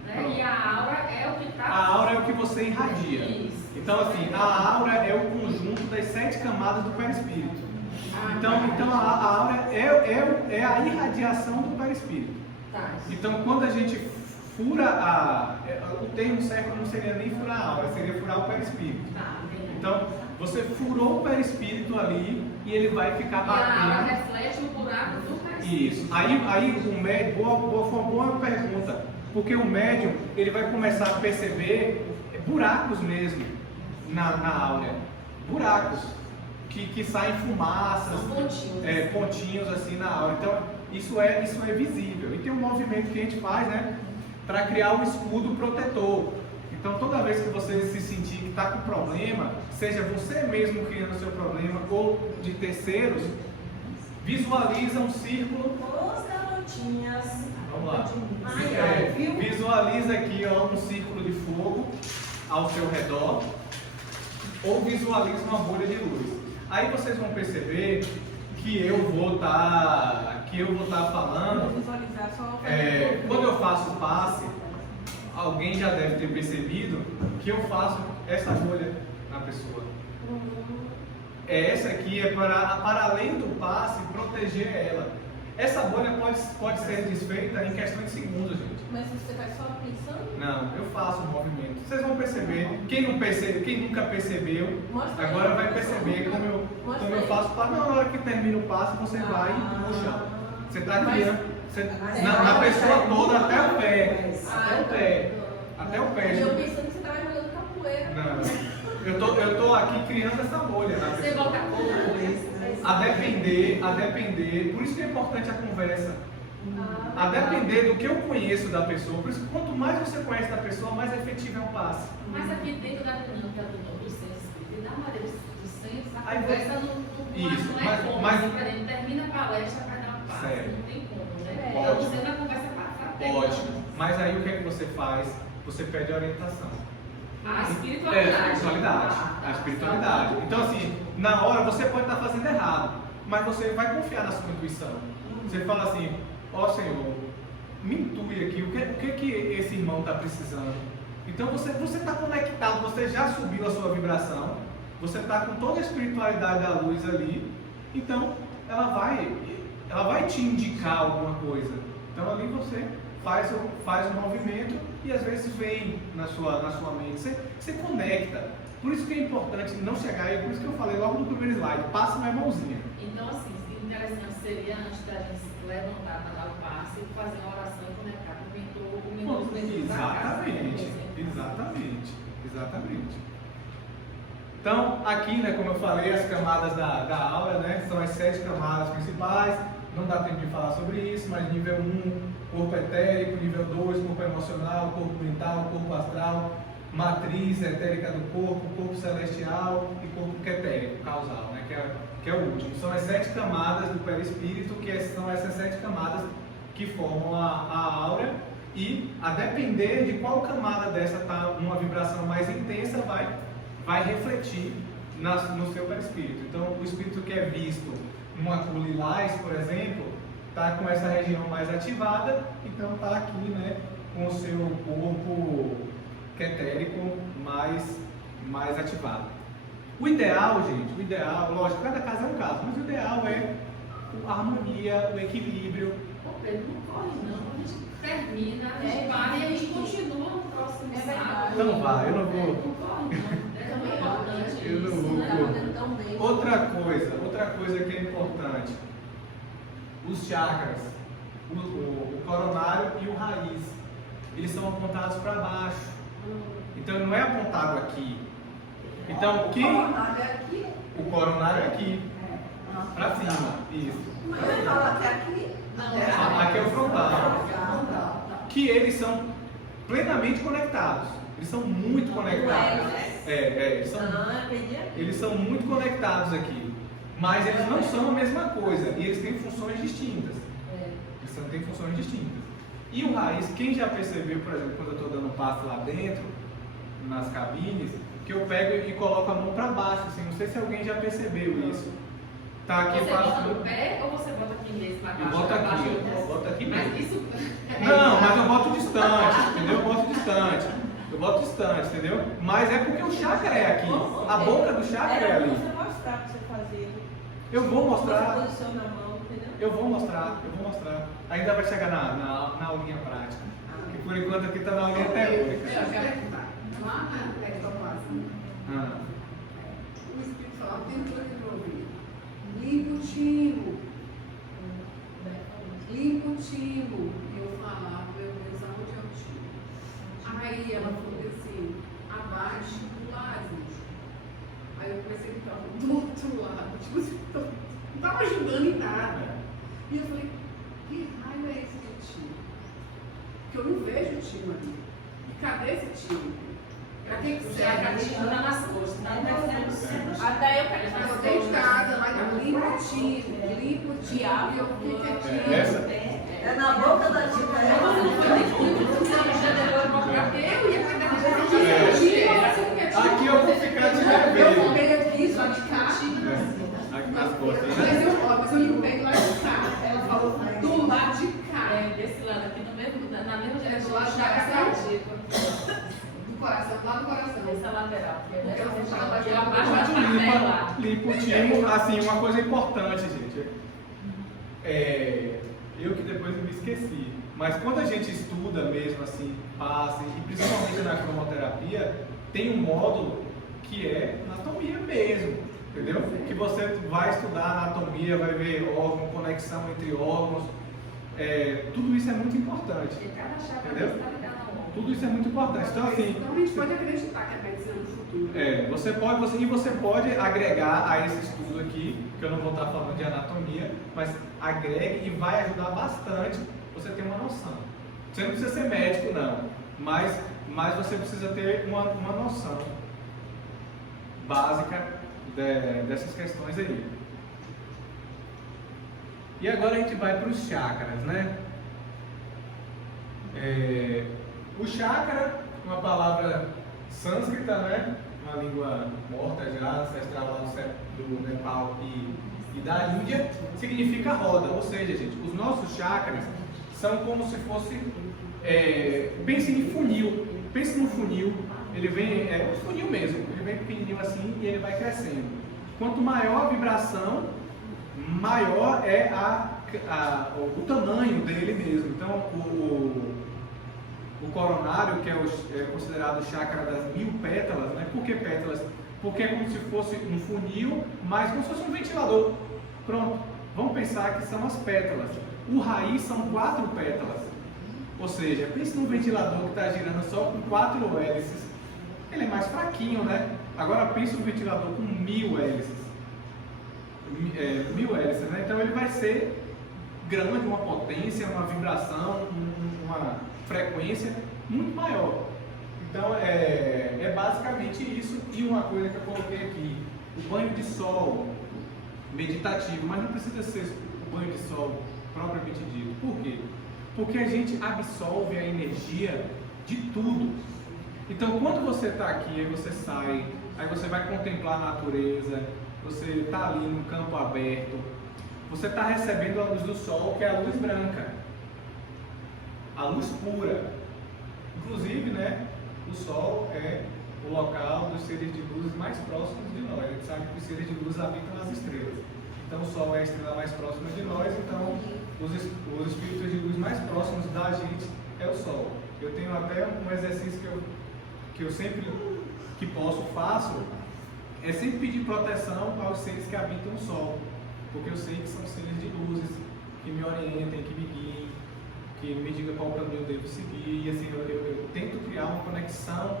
né? Pronto. E a aura é o que está. A aura é o que você irradia. Isso. Então, assim, a aura é o conjunto das 7 camadas do perispírito. Então a aura é a irradiação do perispírito. Tá. Então, quando a gente fura o termo certo não seria nem furar a aura, seria furar o perispírito. Tá, entendi. Então, você furou o perispírito ali e ele vai ficar E a aura batendo. reflete o buraco do perispírito. Isso. Aí o médium, foi uma boa pergunta, porque o médium ele vai começar a perceber buracos mesmo na aura, buracos que saem fumaças, Pontinhos. pontinhos assim na aura. Então isso é visível. E tem um movimento que a gente faz, né, para criar um escudo protetor. Então toda vez que você se sentir que está com problema, seja você mesmo criando o seu problema ou de terceiros, visualiza um círculo. Os garotinhas. Vamos lá. Viu? Visualiza aqui, ó, um círculo de fogo ao seu redor, ou visualiza uma bolha de luz. Aí vocês vão perceber que eu vou estar falando. Visualizar só. Quando eu faço o passe, alguém já deve ter percebido que eu faço essa bolha na pessoa. Essa aqui é para além do passe proteger ela. Essa bolha pode ser desfeita em questão de segundos, gente. Mas você vai só pensando? Não, eu faço o movimento. Vocês vão perceber. Quem nunca percebeu, Mostra aí, agora vai professor. perceber como eu Mostra aí. faço. Na hora que termina o passo, você vai e puxa. Você está criando. Na pessoa toda, até o pé. Até o pé. Até o pé. E eu gente. pensando que você estava jogando capoeira. Não. Eu tô aqui criando essa bolha na Você pessoa. volta a cor. A depender, por isso que é importante a conversa. A depender do que eu conheço da pessoa, por isso que quanto mais você conhece da pessoa, mais efetivo é o passe. Mas aqui dentro da dinâmica do centro espírita e da maneira do centro, a Aí conversa Isso, não é como. mas- Por exemplo, termina a palestra, vai dar um passo, Certo. não tem como, né? Ótimo. Então você na conversa para Ótimo. Mas aí o que é que você faz? Você pede orientação. A espiritualidade. A espiritualidade. Então assim, na hora você pode estar fazendo errado, mas você vai confiar na sua intuição. Você fala assim, ó Senhor, me intui aqui, o que esse irmão está precisando? Então você está conectado, você já subiu a sua vibração, você está com toda a espiritualidade da luz ali, então ela vai te indicar alguma coisa. Então ali você faz o movimento e às vezes vem na sua mente, você conecta. Por isso que é importante não chegar, e por isso que eu falei logo no primeiro slide, passa uma mãozinha. Então, assim, interessante seria antes da gente se levantar para dar o passe, fazer uma oração e conectar com o mentor da casa. Exatamente. Então, aqui, né, como eu falei, as camadas da aura, né, são as 7 camadas principais. Não dá tempo de falar sobre isso, mas nível 1, corpo etérico, nível 2, corpo emocional, corpo mental, corpo astral, matriz etérica do corpo celestial e corpo etérico, causal, né, que é o último. São as 7 camadas do perispírito, que são essas 7 camadas que formam a aura, e a depender de qual camada dessa está uma vibração mais intensa, vai refletir no seu perispírito. Então, o espírito que é visto numa cor lilás, por exemplo, está com essa região mais ativada, então está aqui, né, com o seu corpo etérico mais ativado. O ideal, gente, lógico, cada caso é um caso, mas o ideal é a harmonia, o equilíbrio. Ô Pedro, não corre não, a gente termina, a gente para e a gente continua no próximo sábado. Não vai, eu não vou. Não corre não, é muito importante Eu não isso, vou. né? Tá fazendo tão bem. Outra coisa que é importante, os chakras, o coronário e o raiz, eles são apontados para baixo. Então ele não é apontado aqui. Então, O coronário é aqui. o coronário é aqui, É. pra cima, isso. Mas ele fala que é aqui. Aqui é o frontal. Frontal. Que eles são plenamente conectados. Eles são muito conectados. Eles são muito conectados aqui. Mas eles não são a mesma coisa. E eles têm funções distintas. Eles têm funções distintas. E o raiz, quem já percebeu, por exemplo, quando eu estou dando passo lá dentro, nas cabines, que eu pego e coloco a mão para baixo, assim, não sei se alguém já percebeu isso. Tá aqui Você bota passando. no pé ou você bota aqui mesmo? Eu boto aqui, eu boto aqui mesmo. Mas isso... Não, mas eu boto distante, entendeu? Eu boto distante. Eu boto distante, entendeu? Mas é porque o chakra é aqui. A boca do chakra é ali. Você mostrar pra você fazer. Eu vou mostrar. Você posiciona a mão, entendeu? Eu vou mostrar. Ainda vai chegar na aulinha prática. Que por enquanto aqui está na aulinha teórica. Lá na ectoplasma, Ah. o Espírito fala, tem coisa para ouvir. Limpa o timo. Limpa o timo. E eu falava, meu Deus, aonde é o timo? Aí ela falou assim, abaixo do lado. Aí eu comecei a gritar do outro lado. Tipo assim, não estava ajudando em nada. E eu falei, que raio é esse de timo? Porque eu não vejo o timo ali. E cadê esse timo? Pra que O serve? chakra anda nas costas, tá? Até eu quero Eu fazer deitada, mas limpa o timo. E eu fiquei quietinha. Essa? É na boca da tica. Eu ia pegar a gente. Aqui eu vou ficar de Eu vermelho. limpei aqui, só de cá. Aqui nas costas. Mas eu limpei lá de cá. Ela falou do lado de cá. É, desse lado aqui, na mesma direção, do lado do da chakra cardíaco. cardíaco. Do coração, lá do coração. Essa lateral. Porque ela fala Aqui de abaixo da patela. Limpa o timo. Assim, uma coisa importante, gente. Eu que depois eu me esqueci. Mas quando a gente estuda mesmo, assim, passa, e principalmente na cromoterapia, tem um módulo que é anatomia mesmo, entendeu? Que você vai estudar anatomia, vai ver órgão, conexão entre órgãos, tudo isso é muito importante, E cada chakra entendeu? está ligado ao outro. Tudo isso é muito importante. Então, assim, Então a gente pode acreditar que a medicina do futuro. você pode agregar a esse estudo aqui, que eu não vou estar falando de anatomia, mas agregue e vai ajudar bastante você ter uma noção. Você não precisa ser médico, não, mas você precisa ter uma noção básica dessas questões aí. E agora a gente vai para os chakras, né? O chakra, uma palavra sânscrita, né? Uma língua morta já, ancestral lá do Nepal e da Índia, significa roda. Ou seja, gente, os nossos chakras são como se fosse, pense em funil. Pense num funil, ele vem, um funil mesmo, ele vem pequenininho assim e ele vai crescendo. Quanto maior a vibração, maior é o tamanho dele mesmo. Então, o coronário, que é considerado o chakra das 1000 pétalas, né? Por que pétalas? Porque é como se fosse um funil, mas como se fosse um ventilador. Pronto, vamos pensar que são as pétalas. O raiz são 4 pétalas. Ou seja, pense num ventilador que está girando só com 4 hélices. Ele é mais fraquinho, né? Agora pense num ventilador com 1000 hélices. 1000 hélices, né? Então ele vai ser grande, uma potência, uma vibração, uma frequência muito maior. Então é basicamente isso. E uma coisa que eu coloquei aqui, o banho de sol meditativo, mas não precisa ser o banho de sol propriamente dito. Por quê? Porque a gente absorve a energia de tudo. Então quando você está aqui, aí você sai, aí você vai contemplar a natureza, você está ali no campo aberto, você está recebendo a luz do sol, que é a luz branca, a luz pura. Inclusive, né, o sol é o local dos seres de luz mais próximos de nós. A gente sabe que os seres de luz habitam nas estrelas. Então o sol é a estrela mais próxima de nós, então os espíritos de luz mais próximos da gente é o sol. Eu tenho até um exercício que eu sempre que posso faço, é sempre pedir proteção aos seres que habitam o sol, porque eu sei que são seres de luzes que me orientem, que me guiem, que me digam qual caminho eu devo seguir, e assim eu tento criar uma conexão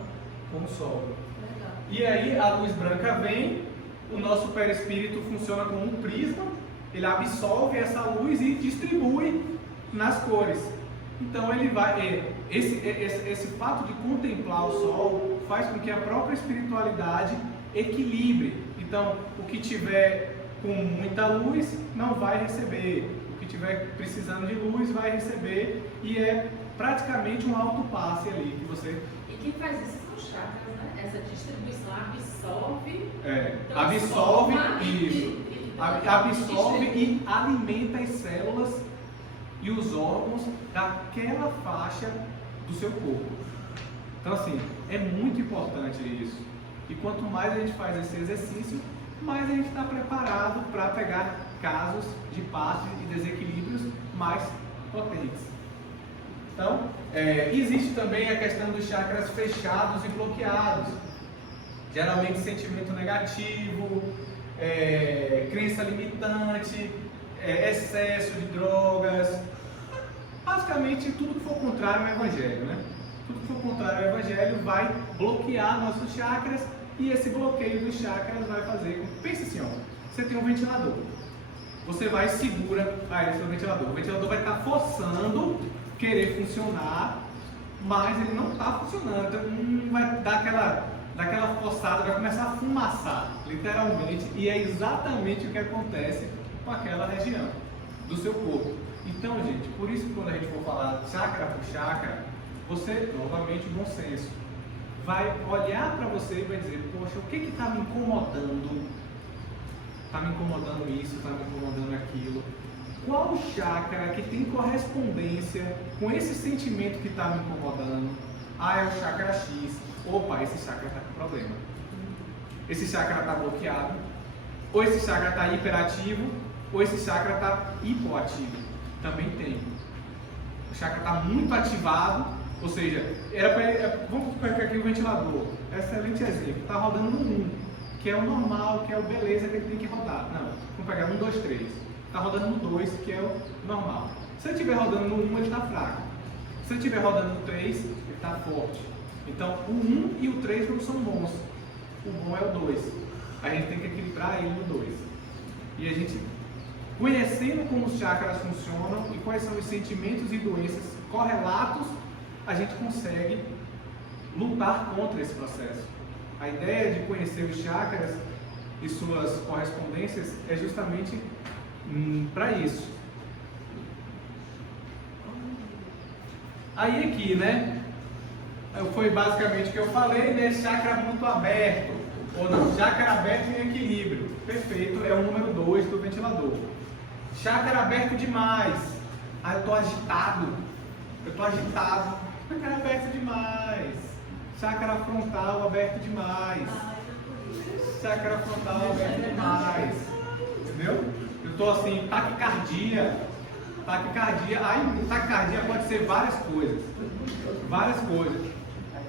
com o sol. Legal. E aí a luz branca vem, o nosso perispírito funciona como um prisma, ele absorve essa luz e distribui nas cores. Então ele vai, esse fato de contemplar o sol faz com que a própria espiritualidade equilibre. Então o que tiver com muita luz não vai receber, o que tiver precisando de luz vai receber, e é praticamente um autopasse ali que você... E quem faz isso são os chakras, né? Essa distribuição absorve, absorve transforma isso, absorve e alimenta as células e os órgãos daquela faixa do seu corpo. Então assim, é muito importante isso. E quanto mais a gente faz esse exercício, mais a gente está preparado para pegar casos de passe e desequilíbrios mais potentes. Então, existe também a questão dos chakras fechados e bloqueados. Geralmente sentimento negativo, crença limitante, excesso de drogas. Basicamente, tudo que for contrário ao Evangelho, né? Tudo que for contrário ao Evangelho vai bloquear nossos chakras, e esse bloqueio dos chakras vai fazer com... Pensa assim, ó, você tem um ventilador. Você vai e segura esse é o ventilador. O ventilador vai estar forçando querer funcionar, mas ele não está funcionando. Então, vai dar aquela forçada, vai começar a fumaçar, literalmente, e é exatamente o que acontece com aquela região do seu corpo. Então, gente, por isso que quando a gente for falar chakra por chakra, você, novamente, bom senso, vai olhar para você e vai dizer, poxa, o que está me incomodando? Está me incomodando isso, está me incomodando aquilo. Qual o chakra que tem correspondência com esse sentimento que está me incomodando? Ah, é o chakra X. Opa, esse chakra está com problema. Esse chakra está bloqueado. Ou esse chakra está hiperativo, ou esse chakra está hipoativo. Também tem. O chakra está muito ativado, ou seja, vamos pegar aqui o ventilador. Excelente exemplo. Está rodando no 1, que é o normal, que é o beleza que ele tem que rodar. Não, vamos pegar 1, 2, 3. Está rodando no 2, que é o normal. Se ele estiver rodando no 1, ele está fraco. Se ele estiver rodando no 3, ele está forte. Então, o 1 e o 3 não são bons. O bom é o 2. A gente tem que equilibrar ele no 2. E a gente, conhecendo como os chakras funcionam e quais são os sentimentos e doenças correlatos, a gente consegue lutar contra esse processo. A ideia de conhecer os chakras e suas correspondências é justamente para isso. Aí aqui, né? Foi basicamente o que eu falei, né? Chakra muito aberto, ou não, chakra aberto em equilíbrio. Perfeito, é o número 2 do ventilador. Chakra aberto demais. Ah, eu estou agitado. Chakra aberto demais. Chakra frontal aberto demais. Chakra frontal aberto demais. Entendeu? Eu estou assim, taquicardia. Taquicardia pode ser várias coisas.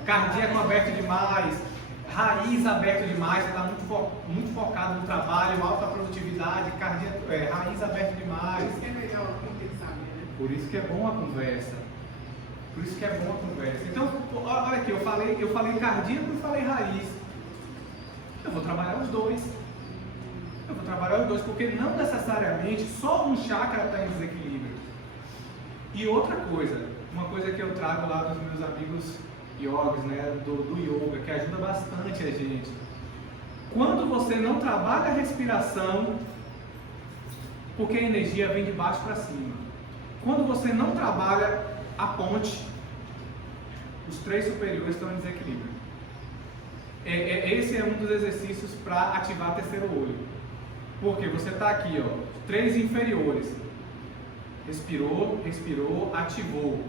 Cardíaco aberto demais, raiz aberto demais, você está muito focado no trabalho, alta produtividade, raiz aberto demais. Por isso que é melhor compensar, né? Por isso que é bom a conversa. Então, olha aqui, eu falei cardíaco e falei raiz. Eu vou trabalhar os dois. Porque não necessariamente só um chakra está em desequilíbrio. E outra coisa, uma coisa que eu trago lá dos meus amigos yogis, né, do yoga, que ajuda bastante a gente. Quando você não trabalha a respiração, porque a energia vem de baixo para cima. Quando você não trabalha a ponte, os 3 superiores estão em desequilíbrio. Esse é um dos exercícios para ativar o terceiro olho. Porque você está aqui, ó, 3 inferiores. Respirou, ativou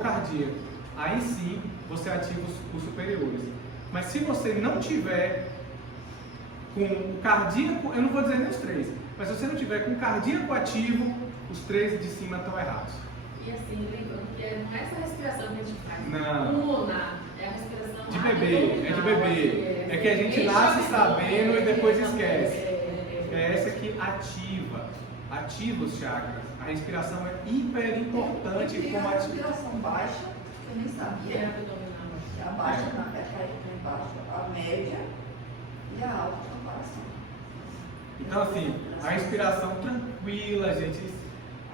cardíaco. Aí sim você ativa os superiores. Mas se você não tiver com o cardíaco, eu não vou dizer nem os 3, mas se você não tiver com o cardíaco ativo, os 3 de cima estão errados. E assim, lembrando que não é essa respiração que a gente faz. Não. É a respiração De bebê. É que a gente nasce sabendo e depois esquece. É essa que ativa os chakras. A respiração é hiper importante como ativa. Respiração baixa, eu nem sabia. É abdominal. A baixa é cair embaixo, a média e a alta no coração. Então, assim, a inspiração tranquila, gente,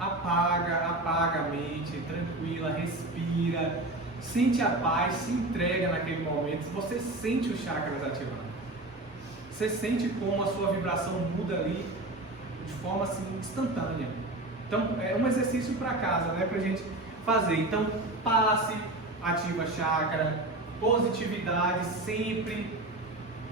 apaga a mente, tranquila, respira, sente a paz, se entrega naquele momento, você sente os chakras ativando. Você sente como a sua vibração muda ali de forma assim instantânea. Então, é um exercício para casa, né, pra gente fazer. Então, passe, ativa chakra, positividade, sempre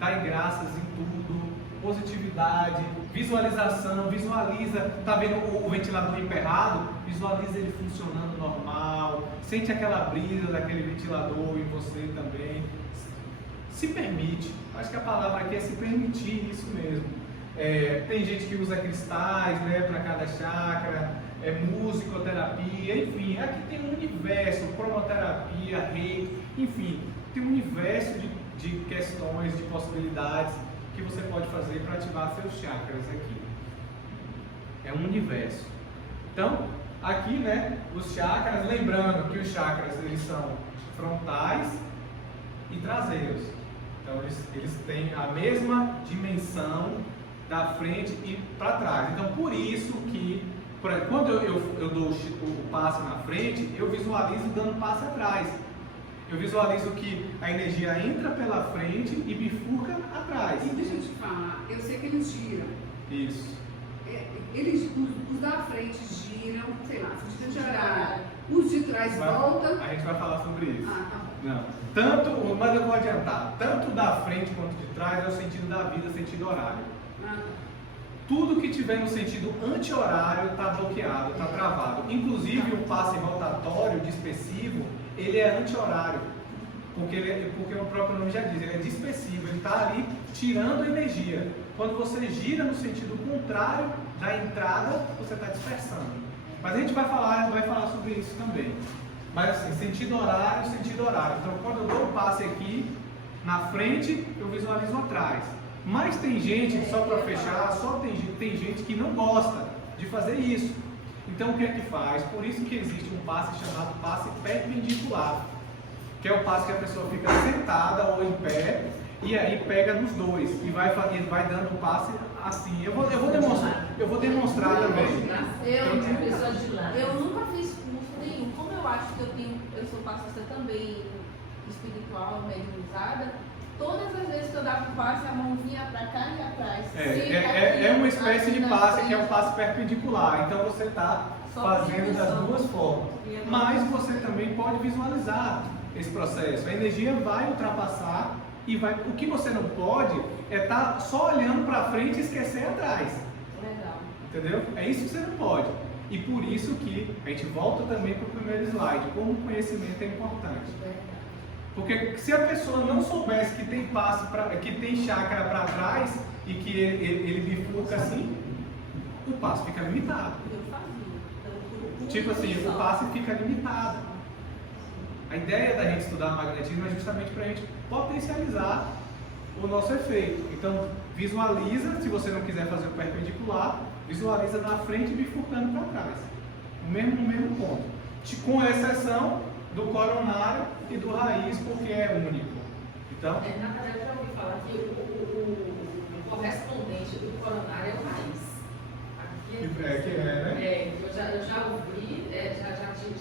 dai graças em tudo, positividade, visualização, visualiza, tá vendo o ventilador emperrado? Visualiza ele funcionando normal, sente aquela brisa daquele ventilador em você também. Se permite, acho que a palavra aqui é se permitir, isso mesmo. Tem gente que usa cristais, né, para cada chakra, musicoterapia, enfim, aqui tem um universo, cromoterapia, reiki, enfim, tem um universo de questões, de possibilidades que você pode fazer para ativar seus chakras aqui. É um universo. Então, aqui, né, os chakras, lembrando que os chakras eles são frontais e traseiros. Então, eles têm a mesma dimensão da frente e para trás. Então, por isso que quando eu dou o passe na frente, eu visualizo dando passe atrás. Eu visualizo que a energia entra pela frente e bifurca atrás. E deixa eu te falar, eu sei que eles giram. Isso. Os da frente giram, sei lá, sentido de horário. Os de trás voltam. A gente vai falar sobre isso. Ah, tá bom. Não. Mas eu vou adiantar. Tanto da frente quanto de trás é o sentido da vida, sentido horário. Ah, tá. Tudo que tiver no sentido anti-horário está bloqueado, está travado. Inclusive o passe rotatório dispersivo, ele é anti-horário. Porque o próprio nome já diz, ele é dispersivo, ele está ali tirando energia. Quando você gira no sentido contrário da entrada, você está dispersando. Mas a gente vai falar sobre isso também. Mas assim, sentido horário. Então quando eu dou o passe aqui, na frente, eu visualizo atrás. Mas tem gente, só para fechar, tem gente que não gosta de fazer isso. Então o que é que faz? Por isso que existe um passe chamado passe perpendicular, que é o passe que a pessoa fica sentada ou em pé e aí pega nos dois e vai dando o passe assim. Eu vou demonstrar também. Eu nunca fiz curso nenhum. Como eu acho que eu sou passista também espiritual, mediunizada, todas as vezes que eu dava um passe, a mão vinha para cá e atrás. É uma espécie de passe que é o passe perpendicular. Então você está fazendo das duas formas. Mas você também pode visualizar esse processo. A energia vai ultrapassar e vai. O que você não pode é estar só olhando para frente e esquecer atrás. Legal. Entendeu? É isso que você não pode. E por isso que a gente volta também para o primeiro slide, como o conhecimento é importante. Porque se a pessoa não soubesse que tem passe que tem chakra para trás e que ele bifurca assim, o passe fica limitado. Tipo assim, o passe fica limitado. A ideia da gente estudar magnetismo é justamente para a gente potencializar o nosso efeito. Então, visualiza, se você não quiser fazer o perpendicular, visualiza na frente bifurcando para trás. No mesmo ponto. Com exceção do coronário e do raiz, porque é único. Então, na verdade, eu já ouvi falar que o correspondente do coronário é o raiz. Aqui né? Eu já ouvi,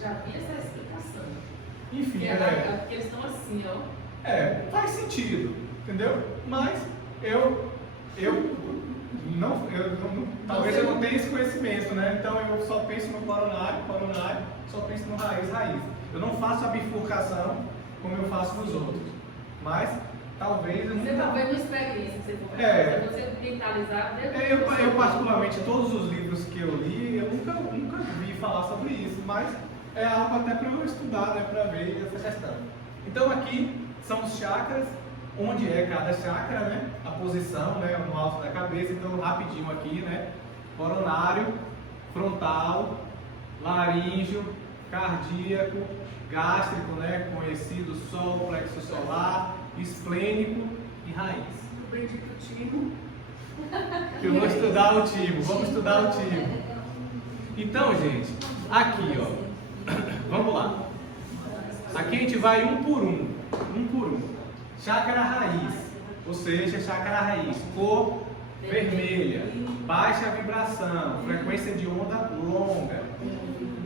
já vi essa explicação. Enfim, porque eles estão assim, ó. Faz sentido, entendeu? Mas talvez eu não tenha esse conhecimento, né? Então eu só penso no coronário, só penso no raiz. Eu não faço a bifurcação como eu faço nos outros. Mas talvez Você talvez não experiência, você mentalizar. Eu particularmente, todos os livros que eu li, eu nunca vi falar sobre isso, mas é algo até para eu estudar, né, para ver essa questão. Então aqui são os chakras, onde é cada chakra, né, a posição, né, no alto da cabeça. Então rapidinho aqui, né, coronário, frontal, laríngeo, cardíaco, gástrico, né, conhecido, sol, plexo solar, esplênico e raiz. O bendito timo. Que eu vou estudar o timo, vamos estudar o timo. Então, gente, aqui, ó, vamos lá. Aqui a gente vai um por um. um por um. Chácara raiz, ou seja, chácara raiz, cor vermelha, baixa vibração, frequência de onda longa.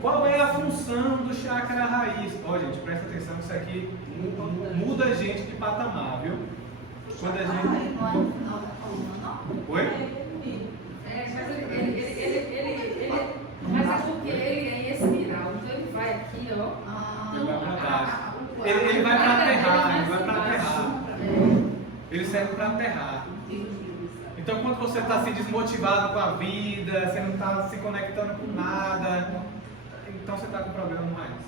Qual é a função do chácara raiz? Ó, gente, presta atenção que isso aqui muda a gente de patamar, viu? Quando a gente... Oi? Mas é porque ele é em espiral, então ele vai aqui, ó. Ele vai para baixo. Ele vai para aterrar, ele vai para aterrar. Ele serve para aterrar. Então, quando você está se desmotivado com a vida, você não está se conectando com nada, então você está com problema no raiz.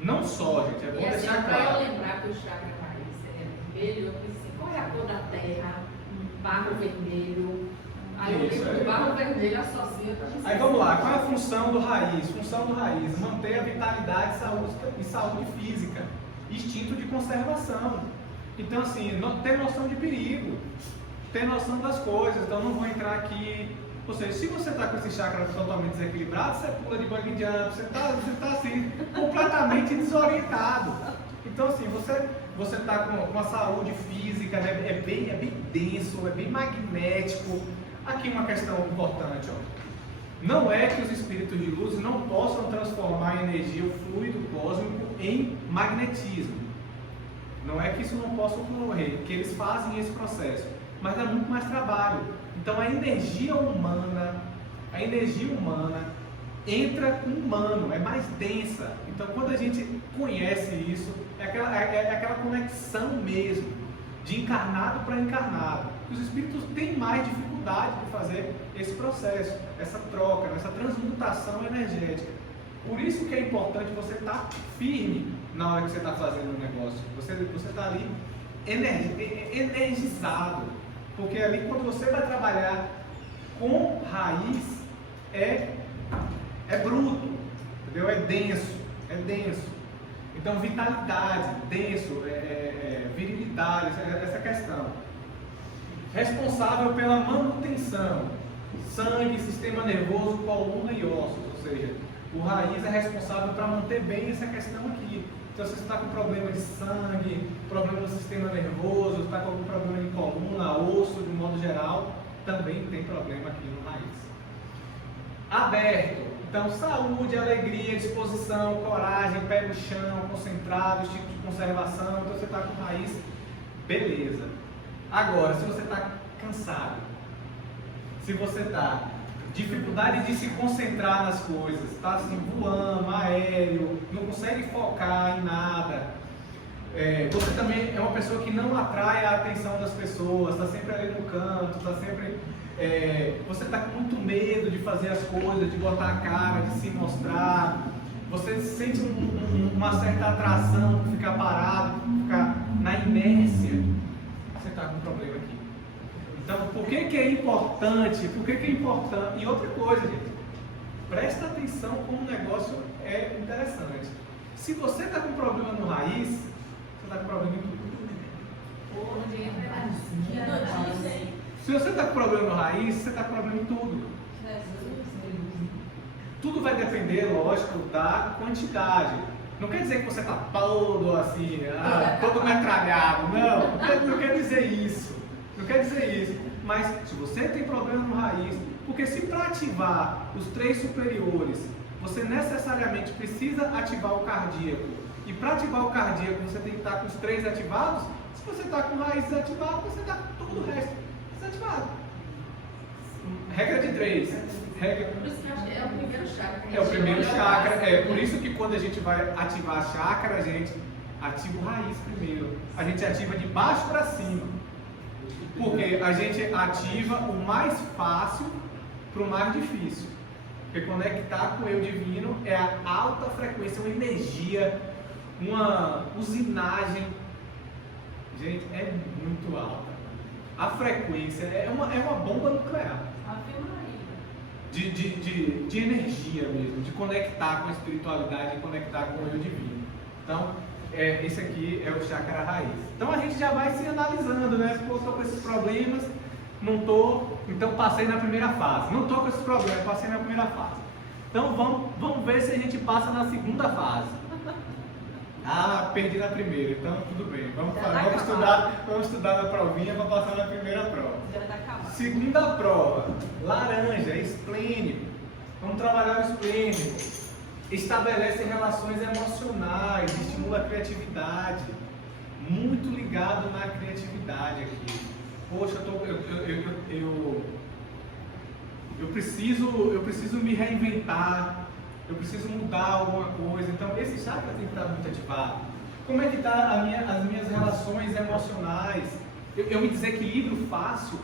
Não só, gente, é bom E assim, deixar para eu claro. lembrar que o chakra raiz é vermelho, eu pensei, qual é a cor da terra? Barro vermelho. Aí eu Isso, lembro do barro vermelho associa. Aí vamos lá, qual é a função do raiz? Função do raiz, manter a vitalidade e saúde física, instinto de conservação. Então assim, ter noção de perigo, ter noção das coisas, então não vou entrar aqui. Ou seja, se você está com esse chakra totalmente desequilibrado, você pula de bug jump, você está assim, completamente desorientado. Então assim, você está com a saúde física, né? é bem denso, é bem magnético. Aqui uma questão importante, ó. Não é que os espíritos de luz não possam transformar a energia, o fluido cósmico em magnetismo. Não é que isso não possa ocorrer, que eles fazem esse processo, mas dá muito mais trabalho. Então a energia humana entra com o humano, é mais densa. Então quando a gente conhece isso, é aquela conexão mesmo, de encarnado para encarnado. Os espíritos têm mais dificuldade de fazer esse processo, essa troca, essa transmutação energética. Por isso que é importante você estar firme na hora que você está fazendo um negócio. Você está ali energizado. Porque ali quando você vai trabalhar com raiz, é bruto, entendeu? É denso. Então vitalidade, denso, virilidade, essa questão. Responsável pela manutenção, sangue, sistema nervoso, coluna e ossos, ou seja, o raiz é responsável para manter bem essa questão aqui. Então se você está com problema de sangue, problema no sistema nervoso, está com algum problema de coluna, osso, de modo geral, também tem problema aqui no raiz. Aberto, então saúde, alegria, disposição, coragem, pé no chão, concentrado, instinto de conservação. Então você está com raiz, beleza. Agora, se você está cansado, se você está dificuldade de se concentrar nas coisas, está assim voando, aéreo, não consegue focar em nada, você também é uma pessoa que não atrai a atenção das pessoas, está sempre ali no canto, está sempre, você está com muito medo de fazer as coisas, de botar a cara, de se mostrar, você sente uma certa atração por ficar parado, por ficar na inércia. Você está com um problema aqui. Então, por que é importante? E outra coisa, gente, presta atenção como o negócio é interessante. Se você está com problema no raiz, você está com problema em tudo. Se você está com problema no raiz, você está com problema em tudo. Tudo vai depender, lógico, da quantidade. Não quer dizer que você está todo assim, todo metralhado. Não quer dizer isso. Não quer dizer isso. Mas se você tem problema no raiz, porque se para ativar os 3 superiores, você necessariamente precisa ativar o cardíaco. E para ativar o cardíaco, você tem que estar com os 3 ativados. Se você está com o raiz desativado, você está com todo o resto desativado. Regra de 3. Por isso que eu acho que é o primeiro chakra. É o primeiro chakra. É por isso que quando a gente vai ativar a chakra, a gente ativa o raiz primeiro. A gente ativa de baixo para cima. Porque a gente ativa o mais fácil para o mais difícil. Porque conectar com o eu divino é a alta frequência, uma energia, uma usinagem. Gente, é muito alta. A frequência é uma bomba nuclear. De energia mesmo, de conectar com a espiritualidade, de conectar com o eu divino. Então, esse aqui é o chakra raiz. Então a gente já vai se analisando, né? Se eu estou com esses problemas, não estou, então passei na primeira fase. Não estou com esses problemas, passei na primeira fase. Então vamos ver se a gente passa na segunda fase. Ah, perdi na primeira, então tudo bem. Vamos Já vamos estudar na provinha para passar na primeira prova. Já tá acabado. Segunda prova, laranja, esplênico. Vamos trabalhar o esplênico. Estabelece relações emocionais, estimula a criatividade. Muito ligado na criatividade aqui. Poxa, eu preciso me reinventar. Eu preciso mudar alguma coisa. Então, esse chakra tem que estar muito ativado. Como é que estão as minhas relações emocionais? Eu me desequilibro fácil,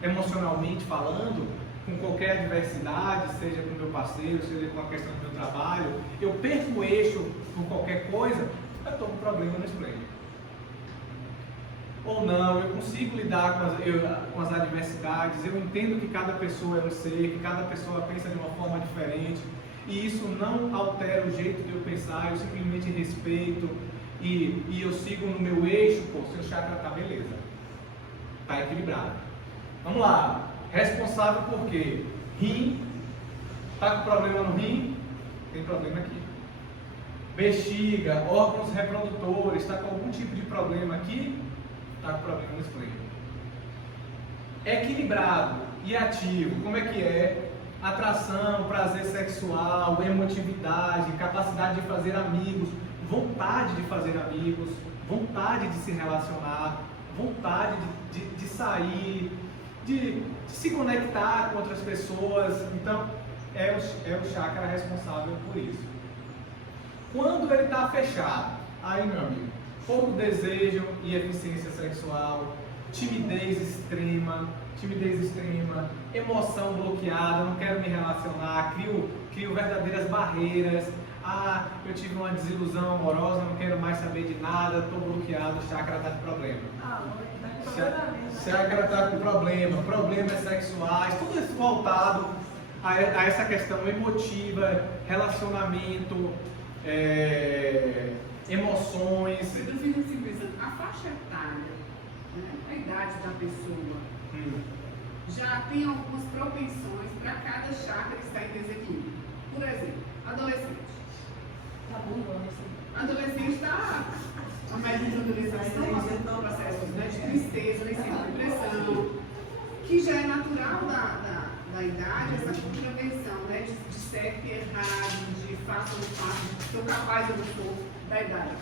emocionalmente falando, com qualquer adversidade, seja com o meu parceiro, seja com a questão do meu trabalho. Eu perco o eixo por qualquer coisa, eu estou com problema no esplênico. Ou não, eu consigo lidar com as adversidades, eu entendo que cada pessoa é um ser, que cada pessoa pensa de uma forma diferente. E isso não altera o jeito de eu pensar, eu simplesmente respeito e eu sigo no meu eixo, pô, seu chakra tá beleza, tá equilibrado. Vamos lá, responsável por quê? Rim, tá com problema no rim? Tem problema aqui. Bexiga, órgãos reprodutores, está com algum tipo de problema aqui? Está com problema no esplênico. Equilibrado e ativo, como é que é? Atração, prazer sexual, emotividade, capacidade de fazer amigos, vontade de fazer amigos, vontade de se relacionar, vontade de sair, de se conectar com outras pessoas. Então, é o chakra responsável por isso. Quando ele está fechado, aí, meu amigo, pouco desejo e eficiência sexual, timidez extrema, emoção bloqueada, não quero me relacionar, crio verdadeiras barreiras. Ah, eu tive uma desilusão amorosa, não quero mais saber de nada, estou bloqueado, o chakra está com problema. Chakra está com problema, problemas sexuais, tudo isso voltado a essa questão emotiva, relacionamento, emoções. Eu fico assim pensando, a faixa etária, né, a idade da pessoa, já tem algumas propensões para cada chakra estar em desequilíbrio. Por exemplo, adolescente. Tá bom, Adolescente está, a maioria dos adolescentes estão passando processos, né, de tristeza, depressão, que já é natural da idade, essa contravenção, né, de certo e errado, de faço ou não faço, sou capaz ou não sou, da idade.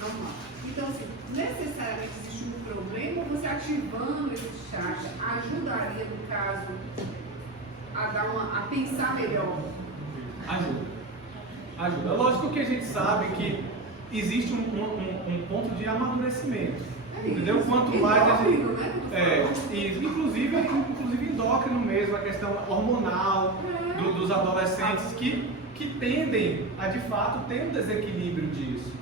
Vamos lá. Então, assim, necessariamente existe um problema, ou você ativando esse chakra ajudaria, no caso, a pensar melhor? Ajuda. Lógico que a gente sabe que existe um ponto de amadurecimento. Entendeu? Quanto mais a gente. Inclusive endócrino mesmo, a questão hormonal dos adolescentes que tendem a de fato ter um desequilíbrio disso.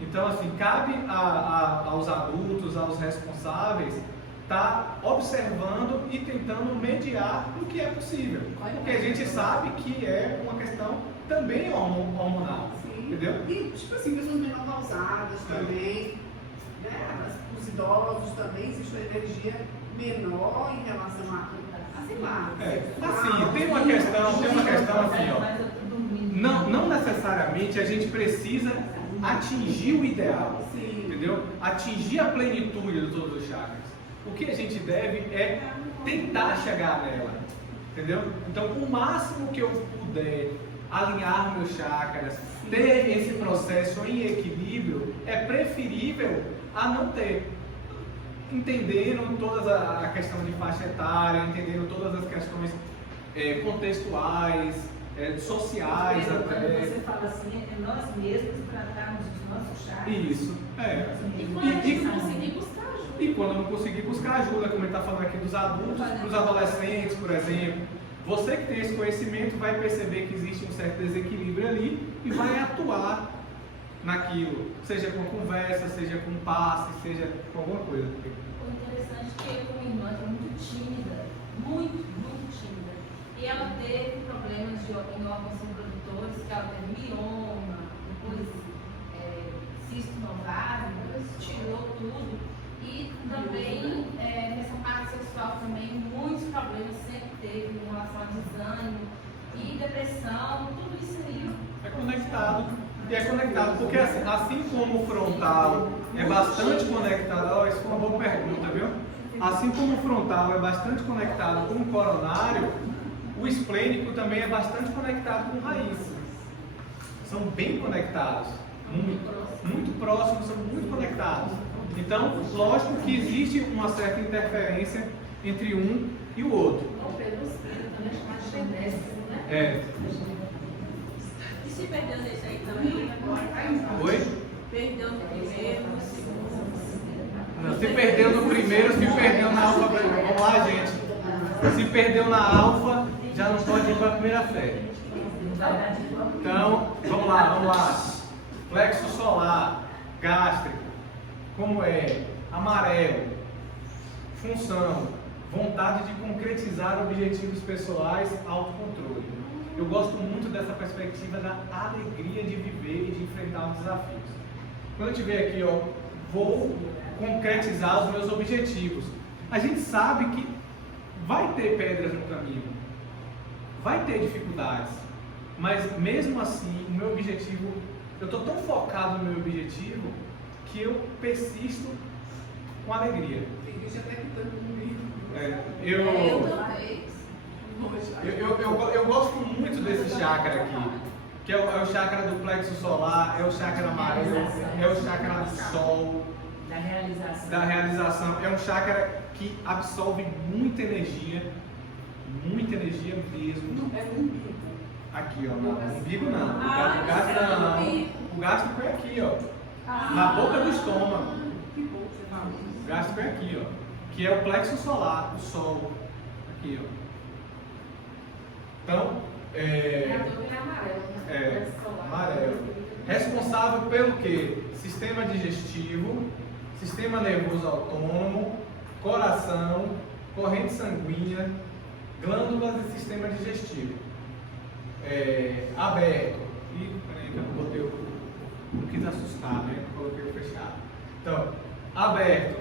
Então, assim, cabe aos adultos, aos responsáveis, estar observando e tentando mediar o que é possível. Porque a gente sabe que é uma questão também hormonal. Sim. Entendeu? E, tipo assim, pessoas menopausadas também, né? Os idosos também, existe uma energia menor em relação a sei lá. Assim, tem uma questão assim, ó. Não necessariamente a gente precisa atingir o ideal, entendeu? Atingir a plenitude de todos os chakras. O que a gente deve é tentar chegar nela, entendeu? Então, o máximo que eu puder alinhar meus chakras, ter esse processo em equilíbrio, é preferível a não ter. Entendendo toda a questão de faixa etária, entendendo todas as questões contextuais, sociais até. Quando você fala assim, é nós mesmos tratarmos os nossos chakras. Isso, E quando a gente conseguir buscar ajuda. E quando não conseguir buscar ajuda, como ele está falando aqui dos adultos, dos adolescentes, por exemplo, você que tem esse conhecimento vai perceber que existe um certo desequilíbrio ali e vai atuar naquilo, seja com conversa, seja com passe, seja com alguma coisa. O interessante é que como irmã é muito tímida, muito tímida. E ela teve problemas em órgãos reprodutores, que ela teve mioma, depois cisto no ovário, depois tirou tudo. E também, nessa parte sexual também, muitos problemas sempre teve em relação a desânimo e depressão, tudo isso aí. É conectado. E é conectado, porque assim como o frontal é bastante conectado, isso foi uma boa pergunta, viu? Assim como o frontal é bastante conectado com o coronário, o esplênico também é bastante conectado com o raiz. São bem conectados, muito próximos, são muito conectados. Então, lógico que existe uma certa interferência entre um e o outro. O Pedro Espírito também é chamado de genésico, né? É. E se perdeu nesse aí também? Oi? Perdeu no primeiro, no segundo. Não, se perdeu no primeiro, se perdeu na alfa. Vamos lá, gente. Se perdeu na alfa, já não pode ir para a primeira fé. Então, vamos lá. Plexo solar, gástrico, como é? Amarelo, função, vontade de concretizar objetivos pessoais, autocontrole. Eu gosto muito dessa perspectiva da alegria de viver e de enfrentar os desafios. Quando eu estiver aqui, ó, vou concretizar os meus objetivos. A gente sabe que vai ter pedras no caminho, vai ter dificuldades, mas mesmo assim, o meu objetivo, eu estou tão focado no meu objetivo que eu persisto com alegria. Tem gente até que tanto comigo. Eu gosto muito desse chakra aqui, que é o chakra do plexo solar, é o chakra amarelo, é o chakra do sol, da realização. É um chakra que absorve muita energia mesmo. Não é no umbigo. Aqui, ó, no umbigo não. O gástrico é aqui, ó, na boca do estômago. Que bom que você falou. O gástrico é aqui, ó, que é o plexo solar, o sol, aqui, ó. Então, amarelo. Responsável pelo quê? Sistema digestivo, sistema nervoso autônomo, coração, corrente sanguínea, glândulas e sistema digestivo. Aberto. E peraí que eu não botei não quis assustar, né? Coloquei o fechado. Então, aberto.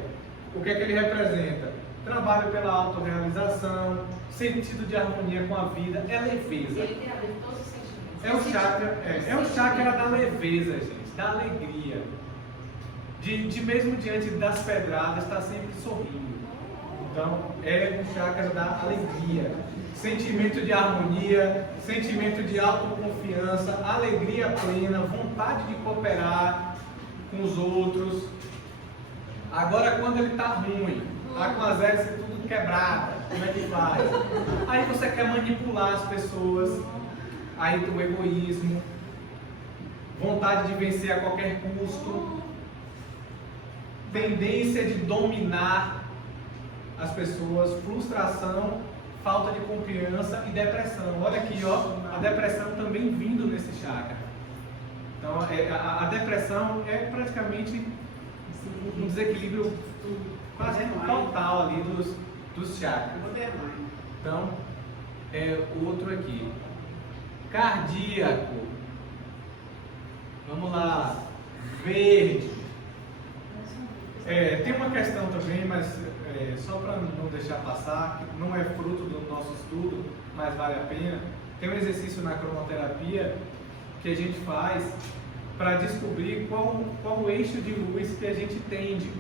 O que é que ele representa? Trabalho pela autorrealização, sentido de harmonia com a vida, é leveza. Ele tem a ver com todos os sentimentos. É o chakra da leveza, gente, da alegria. De mesmo diante das pedradas, está sempre sorrindo. Então, é o chakra da alegria. Sentimento de harmonia, sentimento de autoconfiança, alegria plena, vontade de cooperar com os outros. Agora, quando ele está ruim, está com as hélices tudo quebrada, como é que faz? Aí você quer manipular as pessoas, aí o egoísmo, vontade de vencer a qualquer custo, tendência de dominar as pessoas, frustração, falta de confiança e depressão. Olha aqui, ó, a depressão também vindo nesse chakra. Então, a depressão é praticamente um desequilíbrio quase total ali dos chakras. Então, outro aqui. Cardíaco. Vamos lá. Verde. Tem uma questão também, mas só para não deixar passar, que não é fruto do nosso estudo, mas vale a pena. Tem um exercício na cromoterapia que a gente faz para descobrir qual o eixo de luz que a gente tende.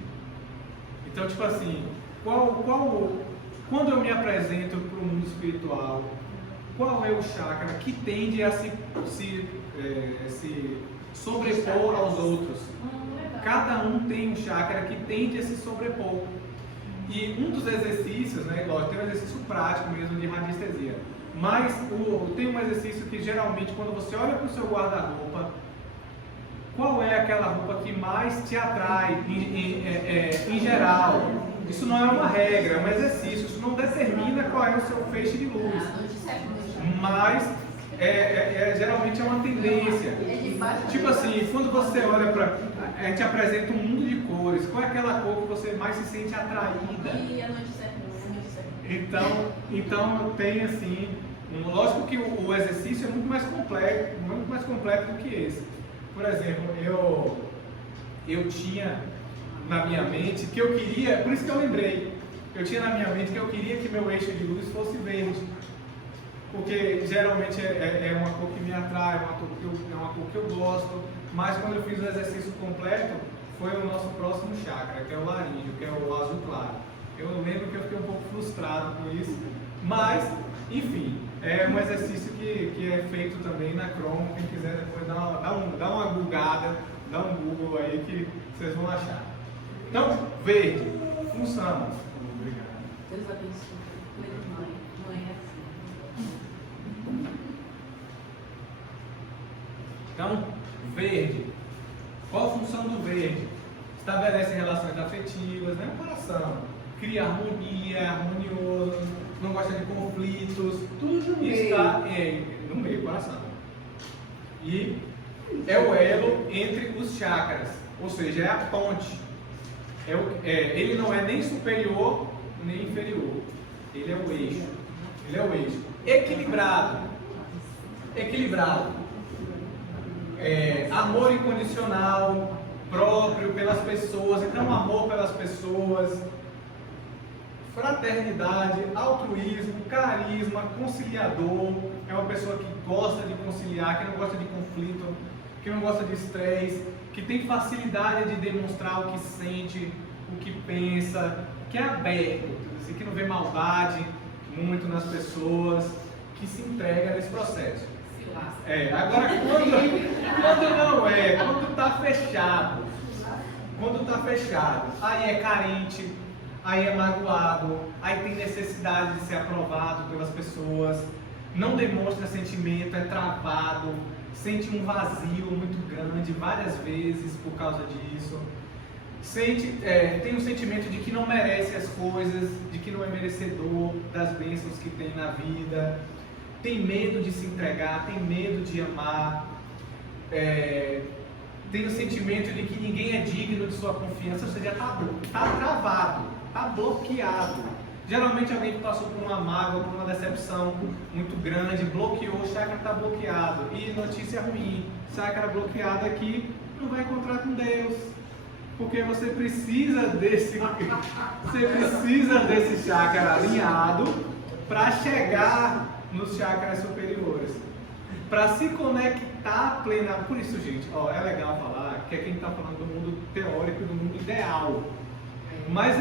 Então, tipo assim, quando eu me apresento para o mundo espiritual, qual é o chakra que tende a se sobrepor aos outros? Cada um tem um chakra que tende a se sobrepor. E um dos exercícios, né, lógico, tem um exercício prático mesmo de radiestesia, mas tem um exercício que geralmente quando você olha para o seu guarda-roupa, qual é aquela roupa que mais te atrai em geral? Isso não é uma regra, é um exercício, isso não determina qual é o seu feixe de luz, mas geralmente é uma tendência. Tipo assim, quando você olha para, a gente apresenta um mundo de cores, qual é aquela cor que você mais se sente atraída? E a noite certa. Então tem assim, lógico que o exercício é muito mais completo do que esse. Por exemplo, eu tinha na minha mente que eu queria, por isso que eu lembrei, eu tinha na minha mente que eu queria que meu eixo de luz fosse verde, porque geralmente é uma cor que me atrai, é uma cor que eu gosto, mas quando eu fiz o exercício completo, foi o nosso próximo chakra, que é o laríngeo, que é o azul claro. Eu lembro que eu fiquei um pouco frustrado com isso, mas, enfim, é um exercício que é feito também na Chrome. Quem quiser depois dá uma googada, dá um Google aí que vocês vão achar. Então, verde, função. Obrigado. Deus abençoe. Mãe é assim. Então, verde. Qual a função do verde? Estabelece relações afetivas, né? Coração. Cria harmonia, é harmonioso, não gosta de conflitos. Tudo no E meio. está no meio, coração. E é o elo entre os chakras, ou seja, é a ponte. Ele não é nem superior nem inferior. Ele é o eixo. Ele é o eixo. Equilibrado. Equilibrado. Amor incondicional, próprio pelas pessoas. Então, amor pelas pessoas. Fraternidade, altruísmo, carisma, conciliador. É uma pessoa que gosta de conciliar, que não gosta de conflito, que não gosta de estresse, que tem facilidade de demonstrar o que sente, o que pensa, que é aberto, assim, que não vê maldade muito nas pessoas, que se entrega nesse processo. Se lasca. Agora quando não é, quando está fechado, aí é carente, aí é magoado, aí tem necessidade de ser aprovado pelas pessoas, não demonstra sentimento, é travado, sente um vazio muito grande várias vezes por causa disso, tem um sentimento de que não merece as coisas, de que não é merecedor das bênçãos que tem na vida, tem medo de se entregar, tem medo de amar, tem o sentimento de que ninguém é digno de sua confiança, ou seja, está travado, está bloqueado. Geralmente alguém que passou por uma mágoa, por uma decepção muito grande, bloqueou, o chakra está bloqueado. E notícia ruim, chakra bloqueado aqui, não vai encontrar com Deus. Porque você precisa desse chakra alinhado para chegar nos chakras superiores. Para se conectar plenamente. Por isso, gente, é legal falar que aqui a gente está falando do mundo teórico, do mundo ideal. Mas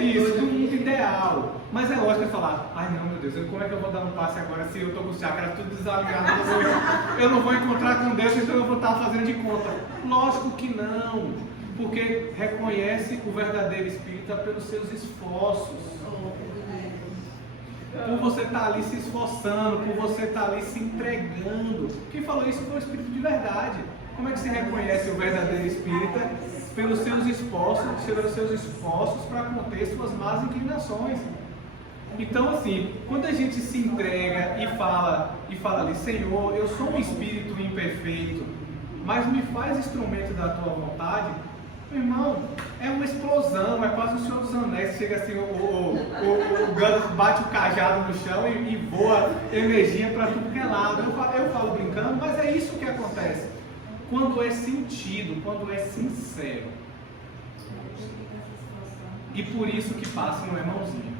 isso, do mundo ideal. Mas é lógico falar, ai não, meu Deus, como é que eu vou dar um passe agora se eu estou com os chakras tudo desalinhado? Eu não vou encontrar com Deus, então eu vou estar fazendo de conta. Lógico que não, porque reconhece o verdadeiro espírita pelos seus esforços. Por você estar ali se esforçando, por você estar ali se entregando. Quem falou isso foi o espírito de verdade. Como é que se reconhece o verdadeiro espírita? Pelos seus esforços para conter suas más inclinações. Então, assim, quando a gente se entrega e fala ali, Senhor, eu sou um espírito imperfeito, mas me faz instrumento da tua vontade, meu irmão, é uma explosão, é quase o Senhor dos Anéis, chega assim, o Gandalf bate o cajado no chão e voa energia para tudo que é lado. Eu falo brincando, mas é isso que acontece. Quando é sentido, quando é sincero. E por isso que passe não é mãozinha.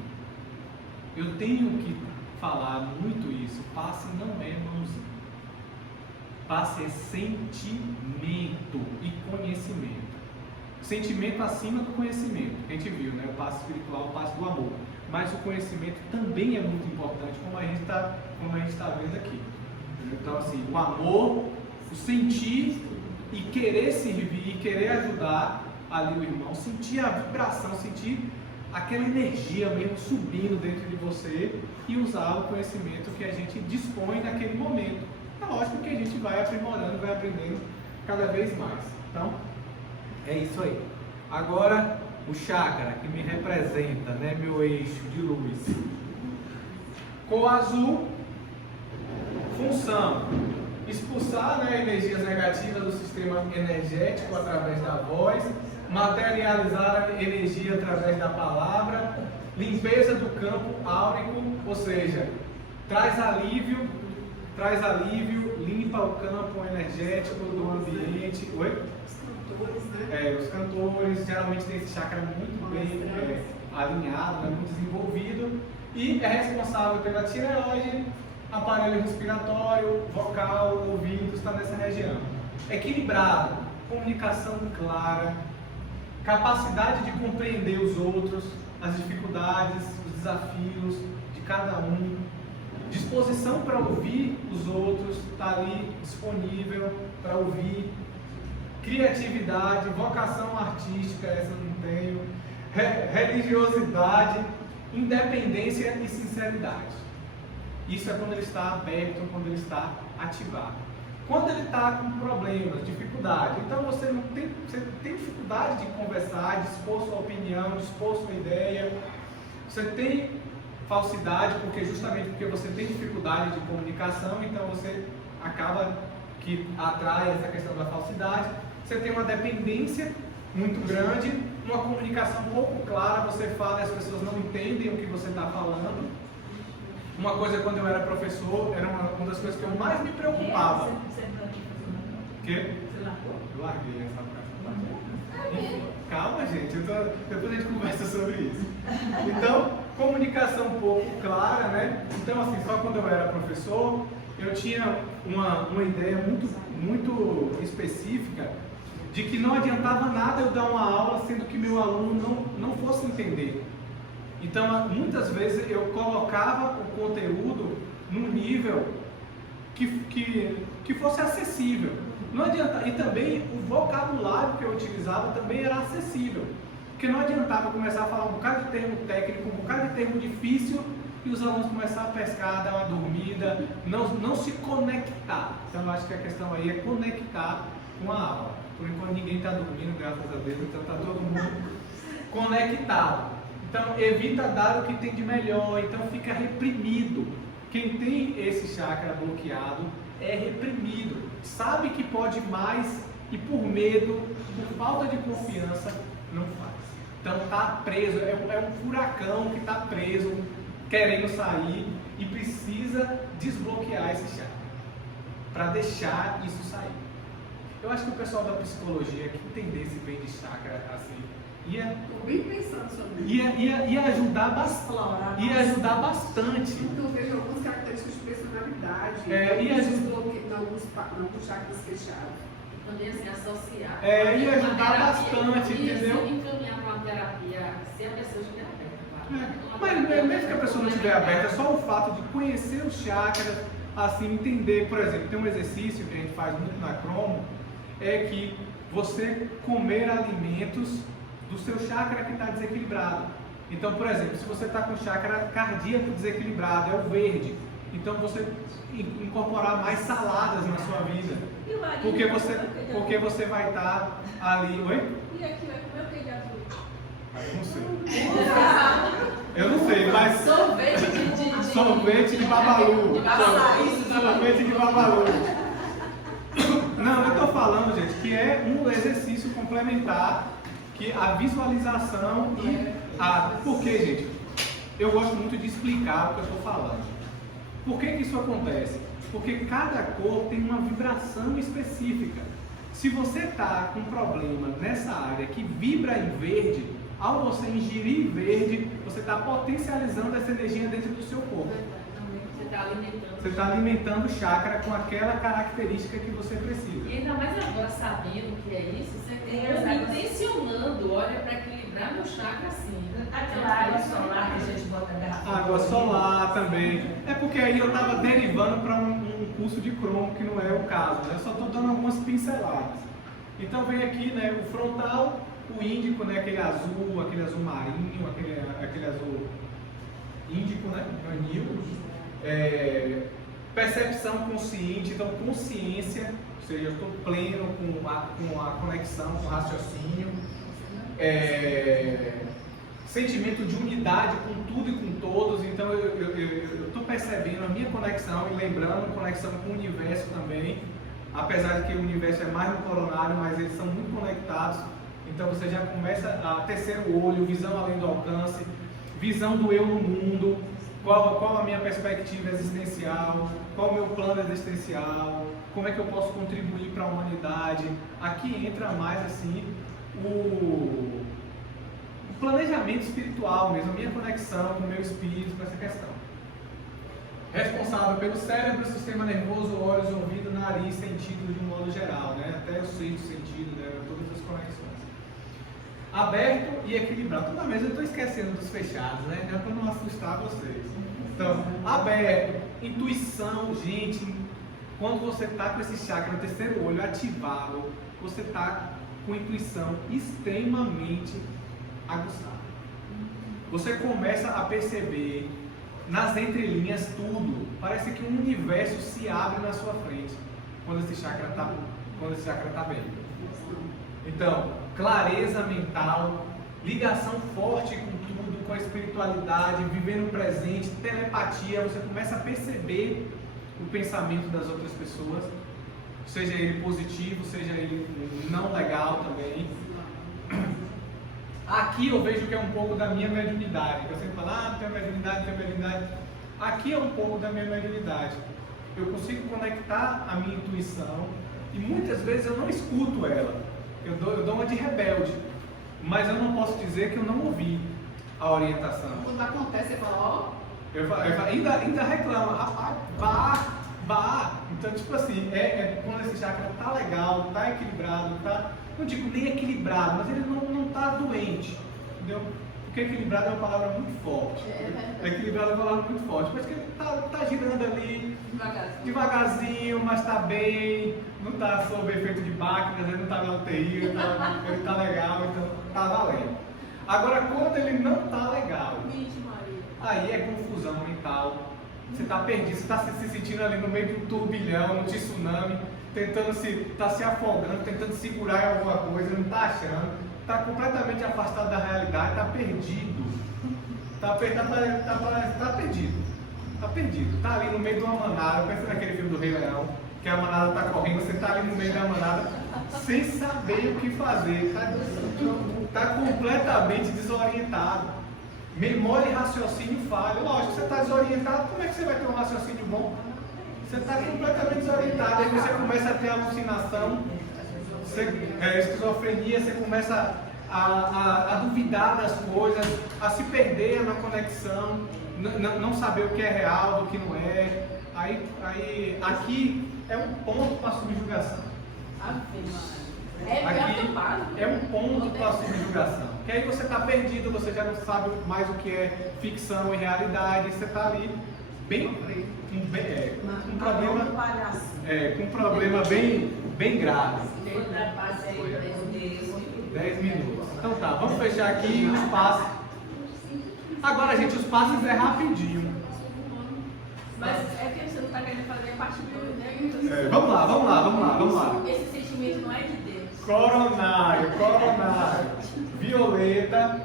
Eu tenho que falar muito isso. Passe não é mãozinha. Passe é sentimento e conhecimento. Sentimento acima do conhecimento. A gente viu, né? O passe espiritual, o passe do amor. Mas o conhecimento também é muito importante, como a gente está vendo aqui. Então, assim, o amor, o sentir e querer servir e querer ajudar ali o irmão, sentir a vibração, sentir aquela energia mesmo subindo dentro de você e usar o conhecimento que a gente dispõe naquele momento. É lógico que a gente vai aprimorando, vai aprendendo cada vez mais. Então, é isso aí. Agora, o chakra que me representa, né, meu eixo de luz. Cor azul, função: expulsar, né, energias negativas do sistema energético através da voz, materializar a energia através da palavra, limpeza do campo áurico, ou seja, traz alívio, limpa o campo energético do ambiente. Oi? Os cantores geralmente têm esse chakra muito bem alinhado, né, muito desenvolvido, e é responsável pela tireoide, aparelho respiratório, vocal, ouvido, está nessa região. Equilibrado, comunicação clara, capacidade de compreender os outros, as dificuldades, os desafios de cada um, disposição para ouvir os outros, está ali disponível para ouvir, criatividade, vocação artística, essa eu não tenho, religiosidade, independência e sinceridade. Isso é quando ele está aberto, quando ele está ativado. Quando ele está com problemas, dificuldade, então você tem dificuldade de conversar, de expor sua opinião, de expor sua ideia, você tem falsidade, justamente porque você tem dificuldade de comunicação, então você acaba que atrai essa questão da falsidade. Você tem uma dependência muito grande, uma comunicação pouco clara, você fala e as pessoas não entendem o que você está falando. Uma coisa, quando eu era professor, era uma das coisas que eu mais me preocupava. O quê? Você largou? Eu larguei essa parte. Calma, gente, depois a gente conversa sobre isso. Então, comunicação um pouco clara, né? Então, assim, só quando eu era professor, eu tinha uma ideia muito específica de que não adiantava nada eu dar uma aula sendo que meu aluno não fosse entender. Então, muitas vezes eu colocava o conteúdo num nível que fosse acessível. Não adiantava, e também o vocabulário que eu utilizava também era acessível. Porque não adiantava começar a falar um bocado de termo técnico, um bocado de termo difícil, e os alunos começaram a pescar, dar uma dormida, não se conectar. Então, eu acho que a questão aí é conectar com a aula. Por enquanto ninguém está dormindo, graças a Deus, então está todo mundo conectado. Então, evita dar o que tem de melhor, então fica reprimido. Quem tem esse chakra bloqueado é reprimido, sabe que pode mais e por medo, por falta de confiança, não faz. Então está preso, é um furacão que está preso, querendo sair e precisa desbloquear esse chakra para deixar isso sair. Eu acho que o pessoal da psicologia que entendesse bem de chakra assim, Estou bem pensando sobre isso. ia ajudar bastante. Ia ajudar bastante. Então, eu vejo algumas características de personalidade. Ia ajudar. Alguns chakras fechados. Também assim, associar. Ia ajudar bastante, entendeu? Encaminhar para uma terapia, se a pessoa estiver aberta. Mas mesmo que a pessoa não estiver aberta, só o fato de conhecer os chakras, assim, entender, por exemplo, tem um exercício que a gente faz muito na Cromo, é que você comer alimentos do seu chakra que está desequilibrado. Então, por exemplo, se você está com o chakra cardíaco desequilibrado, é o verde, então você incorporar mais saladas na sua vida, porque você vai estar ali. Oi? E aqui vai comer o que de azul? Eu não sei. Eu não sei, mas sorvete de babalu. Sorvete de babalu. Não, eu estou falando, gente, que é um exercício complementar, que a visualização e Porque, gente, eu gosto muito de explicar o que eu estou falando. Por que isso acontece? Porque cada cor tem uma vibração específica. Se você está com um problema nessa área que vibra em verde, ao você ingerir verde, você está potencializando essa energia dentro do seu corpo. Você está alimentando o chakra com aquela característica que você precisa. E ainda mais agora sabendo o que é isso, você está intencionando, olha, para equilibrar meu chakra assim. Aquela água solar que a gente bota na garrafa. Água solar também. É porque aí eu estava derivando para um curso de cromo, que não é o caso, né? Eu só estou dando algumas pinceladas. Então vem aqui, né, o frontal, o índico, né, aquele azul marinho, aquele azul índico, né, anil. Percepção consciente, então consciência, ou seja, eu estou pleno com a conexão, com o raciocínio. Sentimento de unidade com tudo e com todos, então eu estou percebendo a minha conexão e lembrando, conexão com o universo também, apesar de que o universo é mais no coronário, mas eles são muito conectados, então você já começa a terceiro olho, visão além do alcance, visão do eu no mundo, qual a minha perspectiva existencial, qual o meu plano existencial, como é que eu posso contribuir para a humanidade. Aqui entra mais assim o planejamento espiritual mesmo, a minha conexão com o meu espírito, com essa questão. responsável pelo cérebro, sistema nervoso, olhos, ouvido, nariz, sentido de um modo geral, né? Até o sexto sentido, né? Todas as conexões. Aberto e equilibrado. Toda vez eu estou esquecendo dos fechados, né? É para não assustar vocês. Então, aberto, intuição, gente. Quando você está com esse chakra no terceiro olho ativado, você está com intuição extremamente aguçada. Você começa a perceber nas entrelinhas tudo. Parece que um universo se abre na sua frente quando esse chakra está bem. Então, clareza mental, ligação forte com tudo, com a espiritualidade, viver no presente, telepatia. Você começa a perceber o pensamento das outras pessoas, seja ele positivo, seja ele não legal também. Aqui eu vejo que é um pouco da minha mediunidade. Eu sempre falo, tenho mediunidade. Aqui é um pouco da minha mediunidade. Eu consigo conectar a minha intuição e muitas vezes eu não escuto ela. Eu dou uma de rebelde, mas eu não posso dizer que eu não ouvi a orientação. Quando acontece, você fala, ainda reclama, rapaz, Então, tipo assim, quando esse chakra tá legal, tá equilibrado, tá, não digo nem equilibrado, mas ele não tá doente, entendeu? Porque equilibrado é uma palavra muito forte. Equilibrado é uma palavra muito forte, mas que ele tá girando ali devagarzinho, mas tá bem, não tá sob efeito de máquinas, ele não tá na UTI, ele tá legal, então tá valendo. Agora, quando ele não tá legal, aí é confusão mental. Você está perdido, você está se sentindo ali no meio de um turbilhão, um tsunami, está se afogando, tentando segurar em alguma coisa, não está achando, está completamente afastado da realidade, está perdido. Está perdido. Está ali no meio de uma manada, pensa naquele filme do Rei Leão, que a manada está correndo, você está ali no meio da manada, sem saber o que fazer, está completamente desorientado. Memória e raciocínio falham. Lógico, você está desorientado, como é que você vai ter um raciocínio bom? Você está completamente desorientado, aí você começa a ter alucinação, esquizofrenia, você começa a duvidar das coisas, a se perder na conexão, não saber o que é real, do que não é. Aí aqui é um ponto para subjugação. Aqui é um ponto para subjugação. Que aí você está perdido, você já não sabe mais o que é ficção e realidade, você está ali com um problema bem grave. 10 minutos. Então tá, vamos fechar aqui os passos. Agora, gente, os passos é rapidinho. Mas é que você não está querendo fazer parte do... Vamos lá. Esse sentimento não é de Deus. Coronário. Violeta,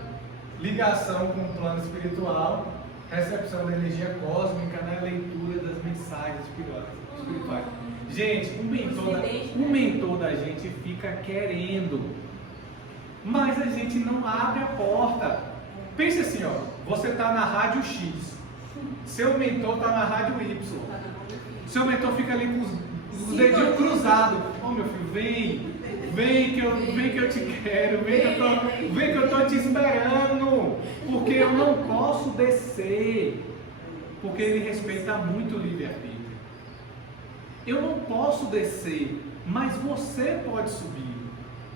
ligação com o plano espiritual, recepção da energia cósmica, né? Leitura das mensagens espirituais. Gente, o mentor da gente fica querendo, mas a gente não abre a porta. Pense assim, ó, você está na rádio X, seu mentor está na rádio Y, seu mentor fica ali com os dedinhos cruzados. Meu filho, vem que eu te quero, vem que eu tô te esperando, porque eu não posso descer, porque ele respeita muito o livre-arbítrio. Eu não posso descer, mas você pode subir.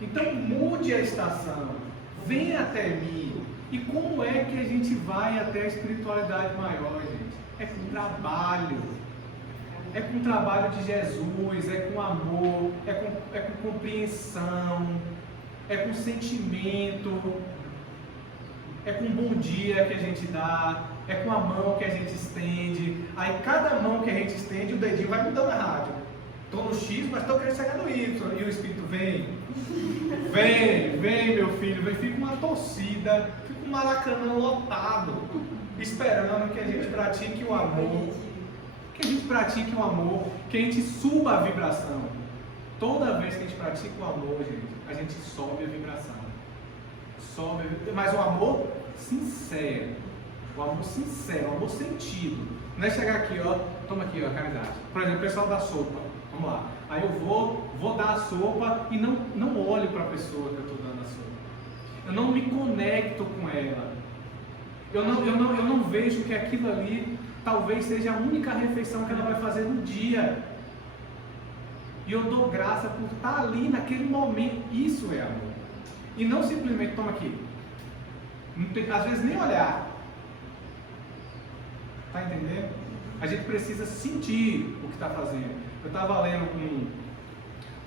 Então mude a estação, venha até mim. E como é que a gente vai até a espiritualidade maior, gente? É com trabalho. É com o trabalho de Jesus, é com amor, é com compreensão, é com sentimento, é com bom dia que a gente dá, é com a mão que a gente estende. Aí cada mão que a gente estende, o dedinho vai mudando a rádio. Estou no X, mas estou querendo chegar no Y. E o Espírito vem, meu filho, vem, fica uma torcida, fica um Maracanã lotado, esperando que a gente pratique o amor. Que a gente pratique o amor, que a gente suba a vibração. Toda vez que a gente pratica o amor, gente, a gente sobe a vibração. Mas o amor sincero. O amor sincero, o amor sentido. Não é chegar aqui, ó, toma aqui, ó, caridade. Por exemplo, o pessoal da sopa. Vamos lá. Aí eu vou dar a sopa e não olho para a pessoa que eu estou dando a sopa. Eu não me conecto com ela. Eu não vejo que aquilo ali talvez seja a única refeição que ela vai fazer no dia. E eu dou graça por estar ali naquele momento. Isso é amor. E não simplesmente, toma aqui. Não tem, às vezes nem olhar. Está entendendo? A gente precisa sentir o que está fazendo. Eu estava lendo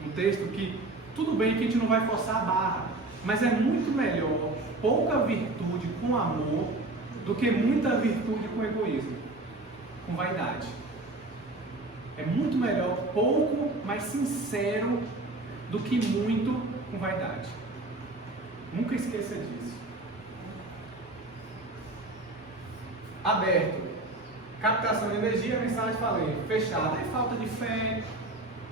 um texto que tudo bem que a gente não vai forçar a barra, mas é muito melhor pouca virtude com amor do que muita virtude com egoísmo, com vaidade. É muito melhor pouco, mas sincero, do que muito com vaidade. Nunca esqueça disso. Aberto. Captação de energia, mensagem falei. Fechado. É falta de fé.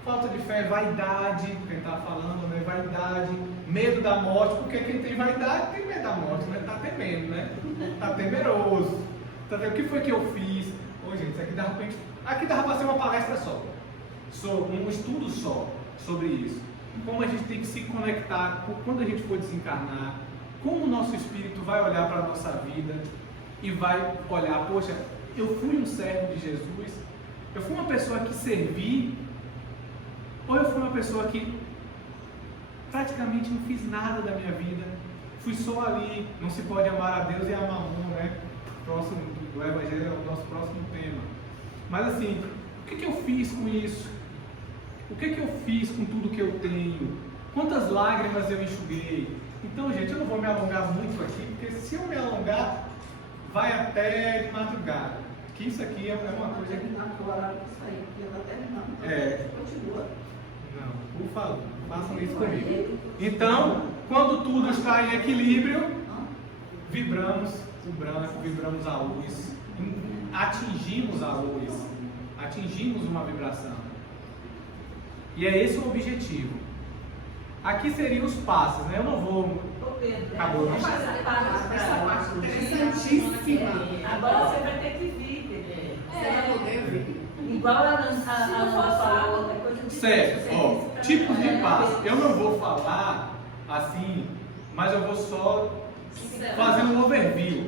Falta de fé, vaidade, quem está falando, né? Vaidade, medo da morte, porque quem tem vaidade tem medo da morte, né? Está temendo, né? Está temeroso. Tá vendo? O que foi que eu fiz? Ô, gente, isso aqui dava para ser uma palestra só. Um estudo só sobre isso. Como a gente tem que se conectar quando a gente for desencarnar, como o nosso espírito vai olhar para a nossa vida e vai olhar, poxa, eu fui um servo de Jesus, eu fui uma pessoa que servi, ou eu fui uma pessoa que praticamente não fiz nada da minha vida, fui só ali. Não se pode amar a Deus e amar um, né? Próximo do Evangelho é o nosso próximo tema. Mas assim, o que eu fiz com isso? O que eu fiz com tudo que eu tenho? Quantas lágrimas eu enxuguei? Então, gente, eu não vou me alongar muito aqui, porque se eu me alongar, vai até de madrugada. Que isso aqui é uma coisa que... Continua. Não, por favor, façam isso comigo. Então, quando tudo está em equilíbrio, vibramos o branco, vibramos a luz, atingimos a luz, atingimos uma vibração. E é esse o objetivo. Aqui seriam os passos, né? Eu não vou... Acabou, não? Essa parte interessantíssima. Agora você vai ter que vir. Você vai poder ver. Igual a Ana falou, coisa de Certo, ó, tipos de passo. Eu não vou falar assim, mas eu vou só fazer um overview.